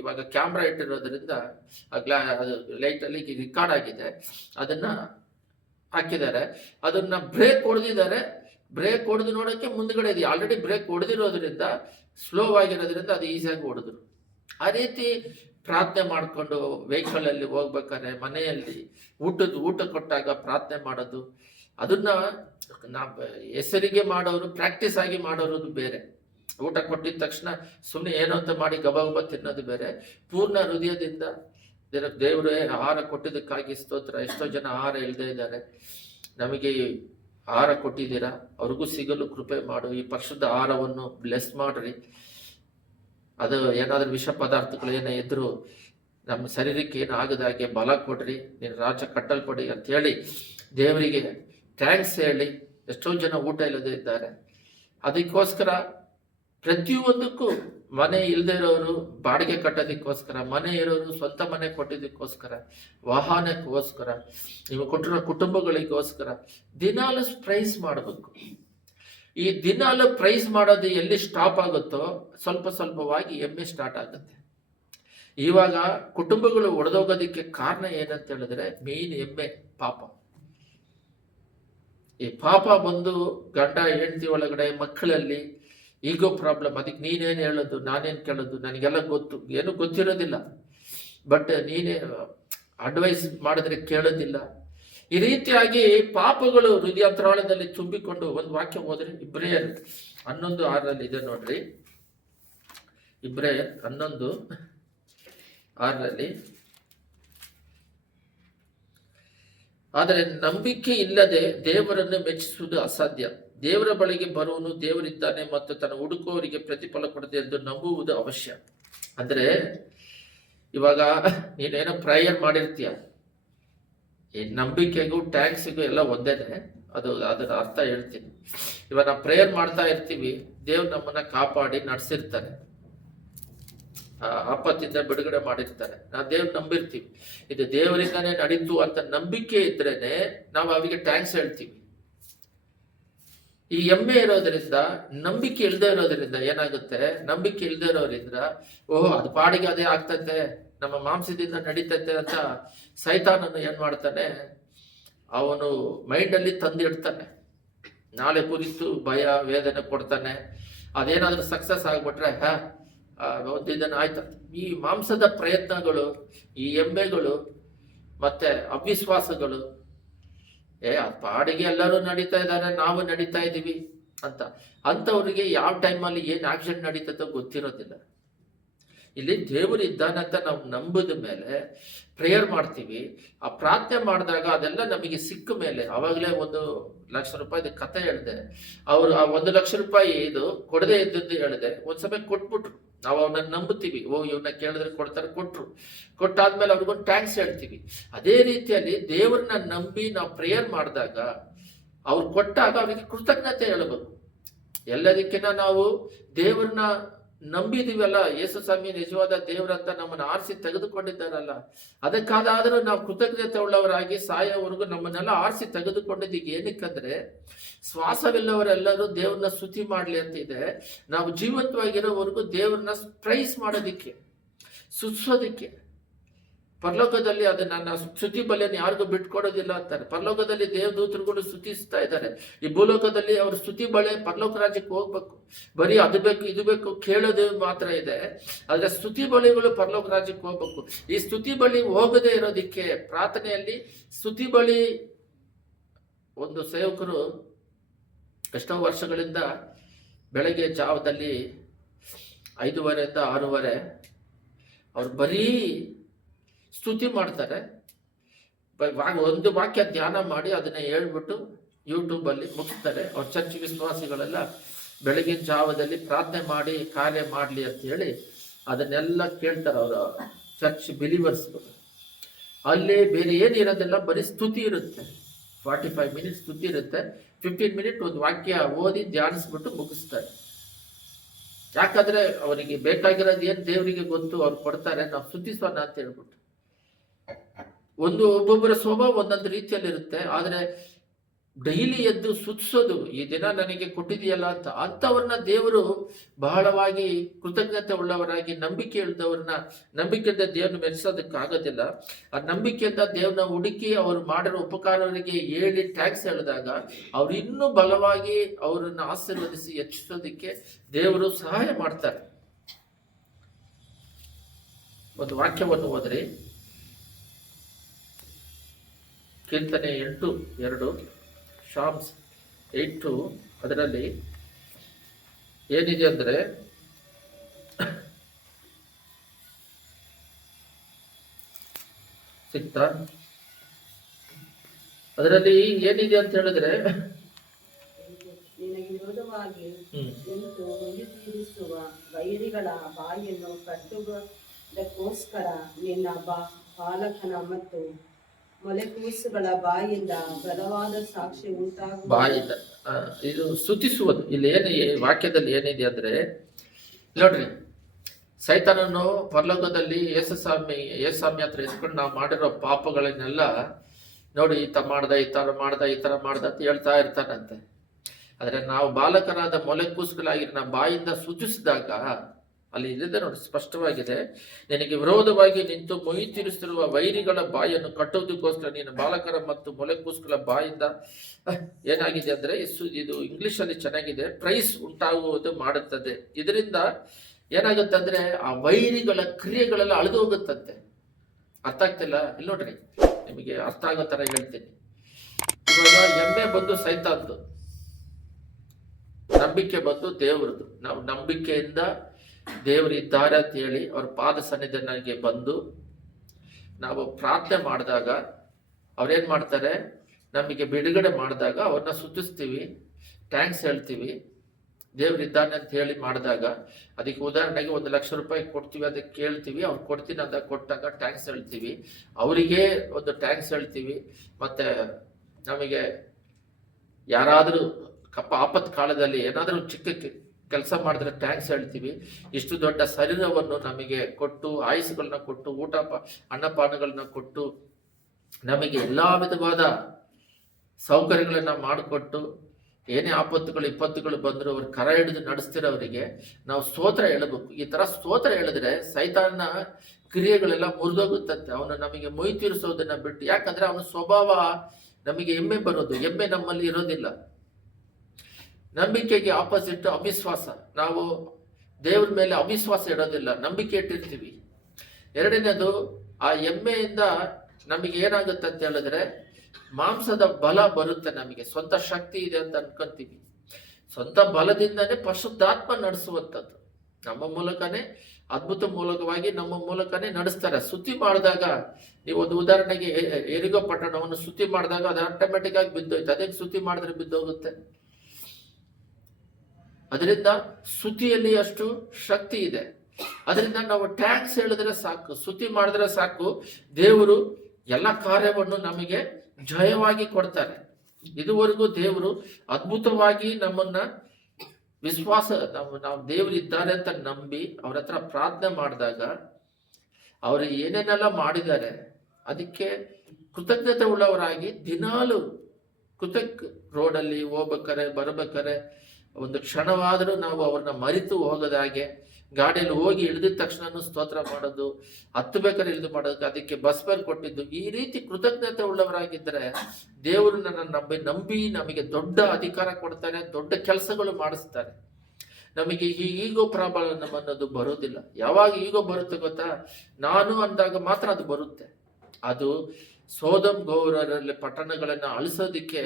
ಇವಾಗ ಕ್ಯಾಮ್ರಾ ಇಟ್ಟಿರೋದ್ರಿಂದ ಅದು ಲೈಟಲ್ಲಿ ರೆಕಾರ್ಡ್ ಆಗಿದೆ, ಅದನ್ನ ಹಾಕಿದ್ದಾರೆ. ಅದನ್ನ ಬ್ರೇಕ್ ಹೊಡೆದಿದ್ದಾರೆ. ಬ್ರೇಕ್ ಹೊಡೆದು ನೋಡೋಕ್ಕೆ ಮುಂದ್ಗಡೆ ಇದೆ. ಆಲ್ರೆಡಿ ಬ್ರೇಕ್ ಹೊಡೆದಿರೋದ್ರಿಂದ ಸ್ಲೋ ಆಗಿರೋದ್ರಿಂದ ಅದು ಈಸಿಯಾಗಿ ಹೊಡೆದ್ರು. ಆ ರೀತಿ ಪ್ರಾರ್ಥನೆ ಮಾಡಿಕೊಂಡು ವೆಹಿಕಲಲ್ಲಿ ಹೋಗ್ಬೇಕಾದ್ರೆ, ಮನೆಯಲ್ಲಿ ಊಟ ಕೊಟ್ಟಾಗ ಪ್ರಾರ್ಥನೆ ಮಾಡೋದು, ಅದನ್ನ ಹೆಸರಿಗೆ ಮಾಡೋರು, ಪ್ರಾಕ್ಟೀಸ್ ಆಗಿ ಮಾಡೋರು ಬೇರೆ. ಊಟ ಕೊಟ್ಟಿದ ತಕ್ಷಣ ಸುಮ್ಮನೆ ಏನೋ ಅಂತ ಮಾಡಿ ಗಬ ತಿನ್ನೋದು ಬೇರೆ. ಪೂರ್ಣ ಹೃದಯದಿಂದ ದೇವರೇ ಆಹಾರ ಕೊಟ್ಟಿದ್ದಕ್ಕಾಗಿ ಸ್ತೋತ್ರ. ಎಷ್ಟೋ ಜನ ಆಹಾರ ಇಲ್ಲದೆ ಇದ್ದಾರೆ, ನಮಗೆ ಆಹಾರ ಕೊಟ್ಟಿದ್ದೀರಾ, ಅವ್ರಿಗೂ ಸಿಗಲು ಕೃಪೆ ಮಾಡು. ಈ ಪರಿಶುದ್ಧ ಆಹಾರವನ್ನು ಬ್ಲೆಸ್ ಮಾಡ್ರಿ. ಅದು ಏನಾದ್ರೂ ವಿಷ ಪದಾರ್ಥಗಳು ಏನೇ ಇದ್ರು ನಮ್ಮ ಶರೀರಕ್ಕೆ ಏನು ಆಗದಾಗೆ ಬಲ ಕೊಡ್ರಿ, ನೀನು ರಾಜ ಕಟ್ಟಲ್ಪಡಿ ಅಂತ ಹೇಳಿ ದೇವರಿಗೆ ಥ್ಯಾಂಕ್ಸ್ ಹೇಳಿ. ಎಷ್ಟೋ ಜನ ಊಟ ಇಲ್ಲದೆ ಇದ್ದಾರೆ. ಅದಕ್ಕೋಸ್ಕರ ಪ್ರತಿಯೊಂದಕ್ಕೂ, ಮನೆ ಇಲ್ಲದೆ ಇರೋರು ಬಾಡಿಗೆ ಕಟ್ಟೋದಕ್ಕೋಸ್ಕರ, ಮನೆ ಇರೋರು ಸ್ವಂತ ಮನೆ ಕೊಟ್ಟಿದ್ದಕ್ಕೋಸ್ಕರ, ವಾಹನಕ್ಕೋಸ್ಕರ, ನೀವು ಕೊಟ್ಟಿರೋ ಕುಟುಂಬಗಳಿಗೋಸ್ಕರ ದಿನಾಲು ಪ್ರೈಸ್ ಮಾಡಬೇಕು. ಈ ದಿನಾಲು ಪ್ರೈಸ್ ಮಾಡೋದು ಎಲ್ಲಿ ಸ್ಟಾಪ್ ಆಗುತ್ತೋ ಸ್ವಲ್ಪ ಸ್ವಲ್ಪವಾಗಿ ಎಮ್ಮೆ ಸ್ಟಾರ್ಟ್ ಆಗುತ್ತೆ. ಇವಾಗ ಕುಟುಂಬಗಳು ಒಡೆದೋಗೋದಕ್ಕೆ ಕಾರಣ ಏನಂತ ಹೇಳಿದ್ರೆ ಮೇನ್ ಎಮ್ಮೆ, ಪಾಪ. ಈ ಪಾಪ ಬಂದು ಗಂಡ ಹೆಂಡತಿ ಒಳಗಡೆ, ಮಕ್ಕಳಲ್ಲಿ ಈಗೋ ಪ್ರಾಬ್ಲಮ್. ಅದಕ್ಕೆ ನೀನೇನು ಹೇಳೋದು, ನಾನೇನು ಕೇಳೋದು, ನನಗೆಲ್ಲ ಗೊತ್ತು, ಏನು ಗೊತ್ತಿರೋದಿಲ್ಲ. ಬಟ್ ನೀನೇ ಅಡ್ವೈಸ್ ಮಾಡಿದ್ರೆ ಕೇಳೋದಿಲ್ಲ. ಈ ರೀತಿಯಾಗಿ ಪಾಪಗಳು ಹೃದಯಾಂತರಾಳದಲ್ಲಿ ತುಂಬಿಕೊಂಡು, ಒಂದು ವಾಕ್ಯ ಹೋದ್ರೆ ಇಬ್ರಿಯರ್ 11:6 ಇದೆ ನೋಡ್ರಿ. ಇಬ್ರಿಯರ್ 11:6 ಆದರೆ ನಂಬಿಕೆ ಇಲ್ಲದೆ ದೇವರನ್ನು ಮೆಚ್ಚಿಸುವುದು ಅಸಾಧ್ಯ. ದೇವರ ಬಳಿಗೆ ಬರುವನು ದೇವರಿದ್ದಾನೆ ಮತ್ತು ತನ್ನ ಹುಡುಕುವವರಿಗೆ ಪ್ರತಿಫಲ ಕೊಡದೆ ಎಂದು ನಂಬುವುದು ಅವಶ್ಯ. ಅಂದ್ರೆ ಇವಾಗ ನೀನೇನೋ ಪ್ರೇಯರ್ ಮಾಡಿರ್ತೀಯ, ಈ ನಂಬಿಕೆಗೂ ಟ್ಯಾಂಕ್ಸಿಗೂ ಎಲ್ಲ ಒಂದೇನೆ. ಅದರ ಅರ್ಥ ಹೇಳ್ತೀನಿ. ಇವಾಗ ನಾವು ಪ್ರೇಯರ್ ಮಾಡ್ತಾ ಇರ್ತೀವಿ, ದೇವ್ರು ನಮ್ಮನ್ನ ಕಾಪಾಡಿ ನಡೆಸಿರ್ತಾನೆ, ಆಪತ್ತಿಂದ ಬಿಡುಗಡೆ ಮಾಡಿರ್ತಾರೆ. ನಾವು ದೇವ್ರು ನಂಬಿರ್ತೀವಿ, ಇದು ದೇವರಿಂದಾನೇ ನಡೀತು ಅಂತ ನಂಬಿಕೆ ಇದ್ರೇನೆ ನಾವು ಅವಿಗೆ ಟ್ಯಾಂಕ್ಸ್ ಹೇಳ್ತೀವಿ. ಈ ಎಮ್ಮೆ ಇರೋದ್ರಿಂದ, ನಂಬಿಕೆ ಇಲ್ಲದೆ ಇರೋದ್ರಿಂದ ಏನಾಗುತ್ತೆ, ನಂಬಿಕೆ ಇಲ್ಲದೆ ಇರೋದ್ರಿಂದ ಓಹೋ ಅದು ಪಾಡಿಗೆ ಅದೇ ಆಗ್ತದೆ, ನಮ್ಮ ಮಾಂಸದಿಂದ ನಡೀತೈತೆ ಅಂತ ಸೈತಾನನು ಏನ್ ಮಾಡ್ತಾನೆ, ಅವನು ಮೈಂಡಲ್ಲಿ ತಂದಿಡ್ತಾನೆ. ನಾಳೆ ಕುರಿತು ಭಯ ವೇದನೆ ಕೊಡ್ತಾನೆ. ಅದೇನಾದ್ರೂ ಸಕ್ಸಸ್ ಆಗ್ಬಿಟ್ರೆ ಒಂದಿನ ಆಯ್ತು. ಈ ಮಾಂಸದ ಪ್ರಯತ್ನಗಳು, ಈ ಎಮ್ಮೆಗಳು ಮತ್ತೆ ಅವಿಶ್ವಾಸಗಳು, ಅದು ಪಾಡಿಗೆ ಎಲ್ಲರೂ ನಡೀತಾ ಇದ್ದಾರೆ, ನಾವು ನಡೀತಾ ಇದ್ದೀವಿ ಅಂತವ್ರಿಗೆ ಯಾವ ಟೈಮಲ್ಲಿ ಏನ್ ಆಕ್ಷನ್ ನಡೀತದೋ ಗೊತ್ತಿರೋದಿಲ್ಲ. ಇಲ್ಲಿ ದೇವರು ಇದ್ದಾನೆ ಅಂತ ನಾವು ನಂಬಿದ ಮೇಲೆ ಪ್ರೇಯರ್ ಮಾಡ್ತೀವಿ. ಆ ಪ್ರಾರ್ಥನೆ ಮಾಡಿದಾಗ ಅದೆಲ್ಲ ನಮಗೆ ಸಿಕ್ಕ ಮೇಲೆ, ಅವಾಗಲೇ 1,00,000 ಕತೆ ಹೇಳಿದೆ. ಅವರು ಆ 1,00,000 ಇದು ಕೊಡದೆ ಇದ್ದದ್ದು ಹೇಳಿದೆ. ಒಂದ್ಸಮಯ ಕೊಟ್ಬಿಟ್ರು. ನಾವು ಅವನ್ನ ನಂಬುತ್ತೀವಿ, ಇವನ್ನ ಕೇಳಿದ್ರೆ ಕೊಡ್ತಾರೆ, ಕೊಟ್ಟಾದ್ಮೇಲೆ ಅವ್ರಿಗೊಂದು ಟ್ಯಾಂಕ್ಸ್ ಹೇಳ್ತೀವಿ. ಅದೇ ರೀತಿಯಲ್ಲಿ ದೇವ್ರನ್ನ ನಂಬಿ ನಾವು ಪ್ರೇಯರ್ ಮಾಡಿದಾಗ, ಅವ್ರು ಕೊಟ್ಟಾಗ ಅವರಿಗೆ ಕೃತಜ್ಞತೆ ಹೇಳಬೇಕು. ಎಲ್ಲದಕ್ಕಿಂತ ನಾವು ದೇವ್ರನ್ನ ನಂಬಿದೀವಲ್ಲ, ಯೇಸು ಸ್ವಾಮಿ ನಿಜವಾದ ದೇವರಂತ ನಮ್ಮನ್ನು ಆರಿಸಿ ತೆಗೆದುಕೊಂಡಿದ್ದಾರಲ್ಲ, ಅದಕ್ಕಾದ್ರೂ ನಾವು ಕೃತಜ್ಞತೆ ಉಳ್ಳವರಾಗಿ ಸಾಯೋವರೆಗೂ ನಮ್ಮನ್ನೆಲ್ಲ ಆರಿಸಿ ತೆಗೆದುಕೊಂಡಿದ್ದೀವಿ. ಏನಕ್ಕಂದ್ರೆ ಶ್ವಾಸವಿಲ್ಲವರೆಲ್ಲರೂ ದೇವ್ರನ್ನ ಸ್ತುತಿ ಮಾಡ್ಲಿ ಅಂತ ಇದೆ. ನಾವು ಜೀವಂತವಾಗಿರೋವರೆಗೂ ದೇವ್ರನ್ನ ಪ್ರೈಸ್ ಮಾಡೋದಿಕ್ಕೆ, ಸ್ತುತಿಸೋದಿಕ್ಕೆ. ಪರಲೋಕದಲ್ಲಿ ಅದು ನನ್ನ ಸ್ತುತಿ ಬಲೆಯನ್ನು ಯಾರಿಗೂ ಬಿಟ್ಕೊಡೋದಿಲ್ಲ ಅಂತಾರೆ. ಪರಲೋಕದಲ್ಲಿ ದೇವದೂತರುಗಳು ಸ್ತುತಿಸ್ತಾ ಇದ್ದಾರೆ. ಈ ಭೂಲೋಕದಲ್ಲಿ ಅವ್ರ ಸ್ತುತಿ ಬಳೆ ಪರಲೋಕ ರಾಜ್ಯಕ್ಕೆ ಹೋಗ್ಬೇಕು. ಬರೀ ಅದು ಬೇಕು ಇದು ಬೇಕು ಕೇಳೋದು ಮಾತ್ರ ಇದೆ, ಆದ್ರೆ ಸ್ತುತಿ ಬಳಿಗಳು ಪರಲೋಕ ರಾಜ್ಯಕ್ಕೆ ಹೋಗ್ಬೇಕು. ಈ ಸ್ತುತಿ ಬಳಿ ಹೋಗದೆ ಇರೋದಿಕ್ಕೆ ಪ್ರಾರ್ಥನೆಯಲ್ಲಿ ಸ್ತುತಿ ಬಳಿ ಒಂದು ಸೇವಕರು ಎಷ್ಟೋ ವರ್ಷಗಳಿಂದ ಬೆಳಗ್ಗೆ ಜಾವದಲ್ಲಿ 5:30 6 ಅವ್ರು ಬರೀ ಸ್ತುತಿ ಮಾಡ್ತಾರೆ. ಒಂದು ವಾಕ್ಯ ಧ್ಯಾನ ಮಾಡಿ ಅದನ್ನ ಹೇಳ್ಬಿಟ್ಟು ಯೂಟ್ಯೂಬಲ್ಲಿ ಮುಗಿಸ್ತಾರೆ. ಅವ್ರ ಚರ್ಚ್ ವಿಶ್ವಾಸಿಗಳೆಲ್ಲ ಬೆಳಗಿನ ಜಾವದಲ್ಲಿ ಪ್ರಾರ್ಥನೆ ಮಾಡಿ ಕಾರ್ಯ ಮಾಡಲಿ ಅಂತ ಹೇಳಿ ಅದನ್ನೆಲ್ಲ ಕೇಳ್ತಾರೆ. ಅವರ ಚರ್ಚ್ ಬಿಲೀವರ್ಸ್ಗಳು ಅಲ್ಲಿ ಬೇರೆ ಏನಿರೋದಿಲ್ಲ, ಬರೀ ಸ್ತುತಿ ಇರುತ್ತೆ. 45 ಮಿನಿಟ್ಸ್ ಸ್ತುತಿ ಇರುತ್ತೆ. 15 ಮಿನಿಟ್ ಒಂದು ವಾಕ್ಯ ಓದಿ ಧ್ಯಾನಿಸ್ಬಿಟ್ಟು ಮುಗಿಸ್ತಾರೆ. ಯಾಕಂದ್ರೆ ಅವರಿಗೆ ಬೇಕಾಗಿರೋದು ಏನ್ ದೇವರಿಗೆ ಗೊತ್ತು, ಅವ್ರು ಕೊಡ್ತಾರೆ, ನಾವು ಸ್ತುತಿಸೋಣ ಅಂತ ಹೇಳ್ಬಿಟ್ಟು. ಒಬ್ಬೊಬ್ಬರ ಸ್ವಭಾವ ಒಂದೊಂದು ರೀತಿಯಲ್ಲಿ ಇರುತ್ತೆ. ಆದ್ರೆ ಡೈಲಿ ಎದ್ದು ಸ್ತುತಿಸೋದು, ಈ ದಿನ ನನಗೆ ಕೊಟ್ಟಿದೆಯಲ್ಲ ಅಂತವ್ರನ್ನ ದೇವರು ಬಹಳವಾಗಿ ಕೃತಜ್ಞತೆ ಉಳ್ಳವರಾಗಿ, ನಂಬಿಕೆ ನಂಬಿಕೆಯಿಂದ ದೇವ್ರನ್ನ ಮೆರೆಸೋದಕ್ಕಾಗೋದಿಲ್ಲ. ಆ ನಂಬಿಕೆಯಿಂದ ದೇವ್ರನ್ನ ಹುಡುಕಿ ಅವ್ರು ಮಾಡಿರೋ ಉಪಕಾರವರಿಗೆ ಹೇಳಿ ಟ್ಯಾಕ್ಸ್ ಹೇಳಿದಾಗ ಅವ್ರು ಇನ್ನೂ ಬಲವಾಗಿ ಅವರನ್ನು ಆಶೀರ್ವದಿಸಿ ಹೆಚ್ಚಿಸೋದಕ್ಕೆ ದೇವರು ಸಹಾಯ ಮಾಡ್ತಾರೆ. ಒಂದು ವಾಕ್ಯವನ್ನು ಹೋದ್ರಿ, ಕೀರ್ತನೆ 8:2, ಶಾಮ್ಸ್ 8:2. ಅದರಲ್ಲಿ ಏನಿದೆ ಅಂದ್ರೆ, ಸಿಗ್ತಾ ಅದರಲ್ಲಿ ಏನಿದೆ ಅಂತ ಹೇಳಿದ್ರೆ, ನಿನಗೆ ವಿರೋಧವಾಗಿ ನಿಂತು ತೀರಿಸುವ ವೈರಿಗಳ ಬಾಯನ್ನು ಕಟ್ಟುವುದಕ್ಕೋಸ್ಕರ ನಿನ್ನ ಬಾಲಕನ ಮತ್ತು ಮೊಲೆಕೂಸುಗಳ ಬಾಯಿಂದ ಬಲವಾದ ಸಾಕ್ಷಿ ಉಂಟಾಗುವ ಬಾಯಿಂದ ಇದು ಸ್ತುತಿಸುವುದು. ಇಲ್ಲಿ ವಾಕ್ಯದಲ್ಲಿ ಏನಿದೆ ಅಂದ್ರೆ ನೋಡ್ರಿ, ಸೈತಾನನು ಪರಲೋಕದಲ್ಲಿ ಯೇಸುಸ್ವಾಮಿ ಹತ್ರ ಇಸ್ಕೊಂಡು ನಾವು ಮಾಡಿರೋ ಪಾಪಗಳನ್ನೆಲ್ಲ ನೋಡಿ, ಈ ತರ ಮಾಡ್ದ ಅಂತ ಹೇಳ್ತಾ ಇರ್ತಾನಂತೆ. ಆದ್ರೆ ನಾವು ಬಾಲಕರಾದ ಮೊಲೆಕೂಸುಗಳಾಗಿ ನಾವು ಬಾಯಿಂದ ಸ್ತುತಿಸಿದಾಗ ಅಲ್ಲಿ ಇದೆ ನೋಡಿ, ಸ್ಪಷ್ಟವಾಗಿದೆ. ನಿನಗೆ ವಿರೋಧವಾಗಿ ನಿಂತು ಮೊಯಿ ತೀರಿಸುತ್ತಿರುವ ವೈರಿಗಳ ಬಾಯನ್ನು ಕಟ್ಟುವುದಕ್ಕೋಸ್ಕರ ನೀನು ಬಾಲಕರ ಮತ್ತು ಮೊಲೆಕೂಸುಗಳ ಬಾಯಿಂದ ಏನಾಗಿದೆ ಅಂದ್ರೆ, ಇದು ಇಂಗ್ಲಿಷ್ ಅಲ್ಲಿ ಚೆನ್ನಾಗಿದೆ, ಪ್ರೈಸ್ ಉಂಟಾಗುವುದು ಮಾಡುತ್ತದೆ. ಇದರಿಂದ ಏನಾಗುತ್ತೆ ಅಂದ್ರೆ ಆ ವೈರಿಗಳ ಕ್ರಿಯೆಗಳೆಲ್ಲ ಅಳಿದು ಹೋಗುತ್ತಂತೆ. ಅರ್ಥ ಆಗ್ತಿಲ್ಲ? ಇಲ್ಲಿ ನೋಡ್ರಿ, ನಿಮಗೆ ಅರ್ಥ ಆಗೋ ತರ ಹೇಳ್ತೀನಿ. ಇವಾಗ ಎಮ್ಮೆ ಬಂದು ಸೈತಾನ್ದು, ನಂಬಿಕೆ ಬಂದು ದೇವ್ರದ್ದು. ನಾವು ನಂಬಿಕೆಯಿಂದ ದೇವರು ಇದ್ದಾರೆ ಅಂತ ಹೇಳಿ ಅವ್ರ ಪಾದ ಸನ್ನಿಧಾನಕ್ಕೆ ಬಂದು ನಾವು ಪ್ರಾರ್ಥನೆ ಮಾಡಿದಾಗ ಅವ್ರೇನ್ ಮಾಡ್ತಾರೆ, ನಮಗೆ ಬಿಡುಗಡೆ ಮಾಡಿದಾಗ ಅವ್ರನ್ನ ಸುತ್ತಿಸ್ತೀವಿ, ಥ್ಯಾಂಕ್ಸ್ ಹೇಳ್ತೀವಿ, ದೇವ್ರಿದ್ದಾನೆ ಅಂತ ಹೇಳಿ ಮಾಡಿದಾಗ. ಅದಕ್ಕೆ ಉದಾಹರಣೆಗೆ 1 ಲಕ್ಷ ರೂಪಾಯಿ ಕೊಡ್ತೀವಿ, ಅದಕ್ಕೆ ಕೇಳ್ತೀವಿ, ಅವ್ರು ಕೊಡ್ತೀನಿ ಅಂತ ಕೊಟ್ಟಾಗ ಟ್ಯಾಂಕ್ಸ್ ಹೇಳ್ತೀವಿ, ಅವರಿಗೆ ಒಂದು ಟ್ಯಾಂಕ್ಸ್ ಹೇಳ್ತೀವಿ. ಮತ್ತೆ ನಮಗೆ ಯಾರಾದರೂ ಆಪತ್ ಕಾಲದಲ್ಲಿ ಏನಾದರೂ ಚಿಕ್ಕ ಕೆಲಸ ಮಾಡಿದ್ರೆ ಟ್ಯಾಂಕ್ಸ್ ಹೇಳ್ತೀವಿ. ಇಷ್ಟು ದೊಡ್ಡ ಶರೀರವನ್ನು ನಮಗೆ ಕೊಟ್ಟು, ಆಯುಸ್ಗಳನ್ನ ಕೊಟ್ಟು, ಅನ್ನಪಾನಗಳನ್ನ ಕೊಟ್ಟು, ನಮಗೆ ಎಲ್ಲಾ ವಿಧವಾದ ಸೌಕರ್ಯಗಳನ್ನ ಮಾಡಿಕೊಟ್ಟು, ಏನೇ ಆಪತ್ತುಗಳು ವಿಪತ್ತುಗಳು ಬಂದರೂ ಅವ್ರು ಕರ ಹಿಡಿದು ನಡೆಸ್ತಿರೋವರಿಗೆ ನಾವು ಸ್ತೋತ್ರ ಹೇಳಬೇಕು. ಈ ತರ ಸ್ತೋತ್ರ ಹೇಳಿದ್ರೆ ಸೈತಾನ ಕ್ರಿಯೆಗಳೆಲ್ಲ ಮುರಿದೋಗುತ್ತಂತೆ. ಅವನು ನಮಗೆ ಮೊಯ್ ತೀರಿಸೋದನ್ನ ಬಿಟ್ಟು, ಯಾಕಂದ್ರೆ ಅವನ ಸ್ವಭಾವ ನಮಗೆ ಎಮ್ಮೆ ಬರೋದು, ಎಮ್ಮೆ ನಮ್ಮಲ್ಲಿ ಇರೋದಿಲ್ಲ. ನಂಬಿಕೆಗೆ ಆಪೋಸಿಟ್ ಅವಿಶ್ವಾಸ. ನಾವು ದೇವ್ರ ಮೇಲೆ ಅವಿಶ್ವಾಸ ಇಡೋದಿಲ್ಲ, ನಂಬಿಕೆ ಇಟ್ಟಿರ್ತೀವಿ. ಎರಡನೇದು, ಆ ಎಮ್ಮೆಯಿಂದ ನಮಗೆ ಏನಾಗುತ್ತೆ ಅಂತ ಹೇಳಿದ್ರೆ ಮಾಂಸದ ಬಲ ಬರುತ್ತೆ, ನಮಗೆ ಸ್ವಂತ ಶಕ್ತಿ ಇದೆ ಅಂತ ಅನ್ಕೊಂತೀವಿ. ಸ್ವಂತ ಬಲದಿಂದನೇ ಪರಿಶುದ್ಧಾತ್ಮ ನಡೆಸುವಂಥದ್ದು. ನಮ್ಮ ಮೂಲಕನೇ, ಅದ್ಭುತ ಮೂಲಕವಾಗಿ ನಮ್ಮ ಮೂಲಕನೇ ನಡೆಸ್ತಾರೆ. ಸ್ತುತಿ ಮಾಡಿದಾಗ, ನೀವು ಒಂದು ಉದಾಹರಣೆಗೆ ಎರಿಗೋ ಪಟ್ಟಣವನ್ನು ಸ್ತುತಿ ಮಾಡಿದಾಗ ಅದು ಆಟೋಮೆಟಿಕ್ ಆಗಿ ಬಿದ್ದೋಯ್ತು. ಅದೇ ಸ್ತುತಿ ಮಾಡಿದ್ರೆ ಬಿದ್ದೋಗುತ್ತೆ. ಅದರಿಂದ ಸ್ತುತಿಯಲ್ಲಿ ಅಷ್ಟು ಶಕ್ತಿ ಇದೆ. ಅದರಿಂದ ನಾವು ಟ್ಯಾಂಕ್ಸ್ ಹೇಳಿದ್ರೆ ಸಾಕು, ಸ್ತುತಿ ಮಾಡಿದ್ರೆ ಸಾಕು, ದೇವರು ಎಲ್ಲ ಕಾರ್ಯವನ್ನು ನಮಗೆ ಜಯವಾಗಿ ಕೊಡ್ತಾರೆ. ಇದುವರೆಗೂ ದೇವರು ಅದ್ಭುತವಾಗಿ ನಮ್ಮನ್ನ ವಿಶ್ವಾಸ, ನಾವು ದೇವರು ಇದ್ದಾರೆ ಅಂತ ನಂಬಿ ಅವ್ರ ಹತ್ರ ಪ್ರಾರ್ಥನೆ ಮಾಡಿದಾಗ ಅವರು ಏನೇನೆಲ್ಲ ಮಾಡಿದ್ದಾರೆ ಅದಕ್ಕೆ ಕೃತಜ್ಞತೆ ಉಳ್ಳವರಾಗಿ ದಿನಾಲು ರೋಡಲ್ಲಿ ಹೋಗ್ಬೇಕಾರೆ ಬರ್ಬೇಕಾರೆ ಒಂದು ಕ್ಷಣವಾದರೂ ನಾವು ಅವ್ರನ್ನ ಮರೆತು ಹೋಗದಾಗೆ, ಗಾಡಿಯಲ್ಲಿ ಹೋಗಿ ಇಳಿದಿದ ತಕ್ಷಣ ಸ್ತೋತ್ರ ಮಾಡೋದು, ಹತ್ತಬೇಕಾದ್ರೆ ಇಳಿದು ಮಾಡೋದು, ಅದಕ್ಕೆ ಬಸ್ ಬೇರೆ ಕೊಟ್ಟಿದ್ದು, ಈ ರೀತಿ ಕೃತಜ್ಞತೆ ಉಳ್ಳವರಾಗಿದ್ದರೆ ದೇವರು ನನ್ನ ನಂಬಿ ನಮಗೆ ದೊಡ್ಡ ಅಧಿಕಾರ ಕೊಡ್ತಾರೆ, ದೊಡ್ಡ ಕೆಲಸಗಳು ಮಾಡಿಸ್ತಾರೆ. ನಮಗೆ ಈ ಈಗೋ ಪ್ರಾಬ್ಲಮ್ ಅನ್ನೋದು ಬರೋದಿಲ್ಲ. ಯಾವಾಗ ಈಗೋ ಬರುತ್ತೆ ಗೊತ್ತಾ? ನಾನು ಅಂದಾಗ ಮಾತ್ರ ಅದು ಬರುತ್ತೆ. ಅದು ಸೋದಮ್ ಗೌರರಲ್ಲಿ ಪಟ್ಟಣಗಳನ್ನ ಅಳಿಸೋದಿಕ್ಕೆ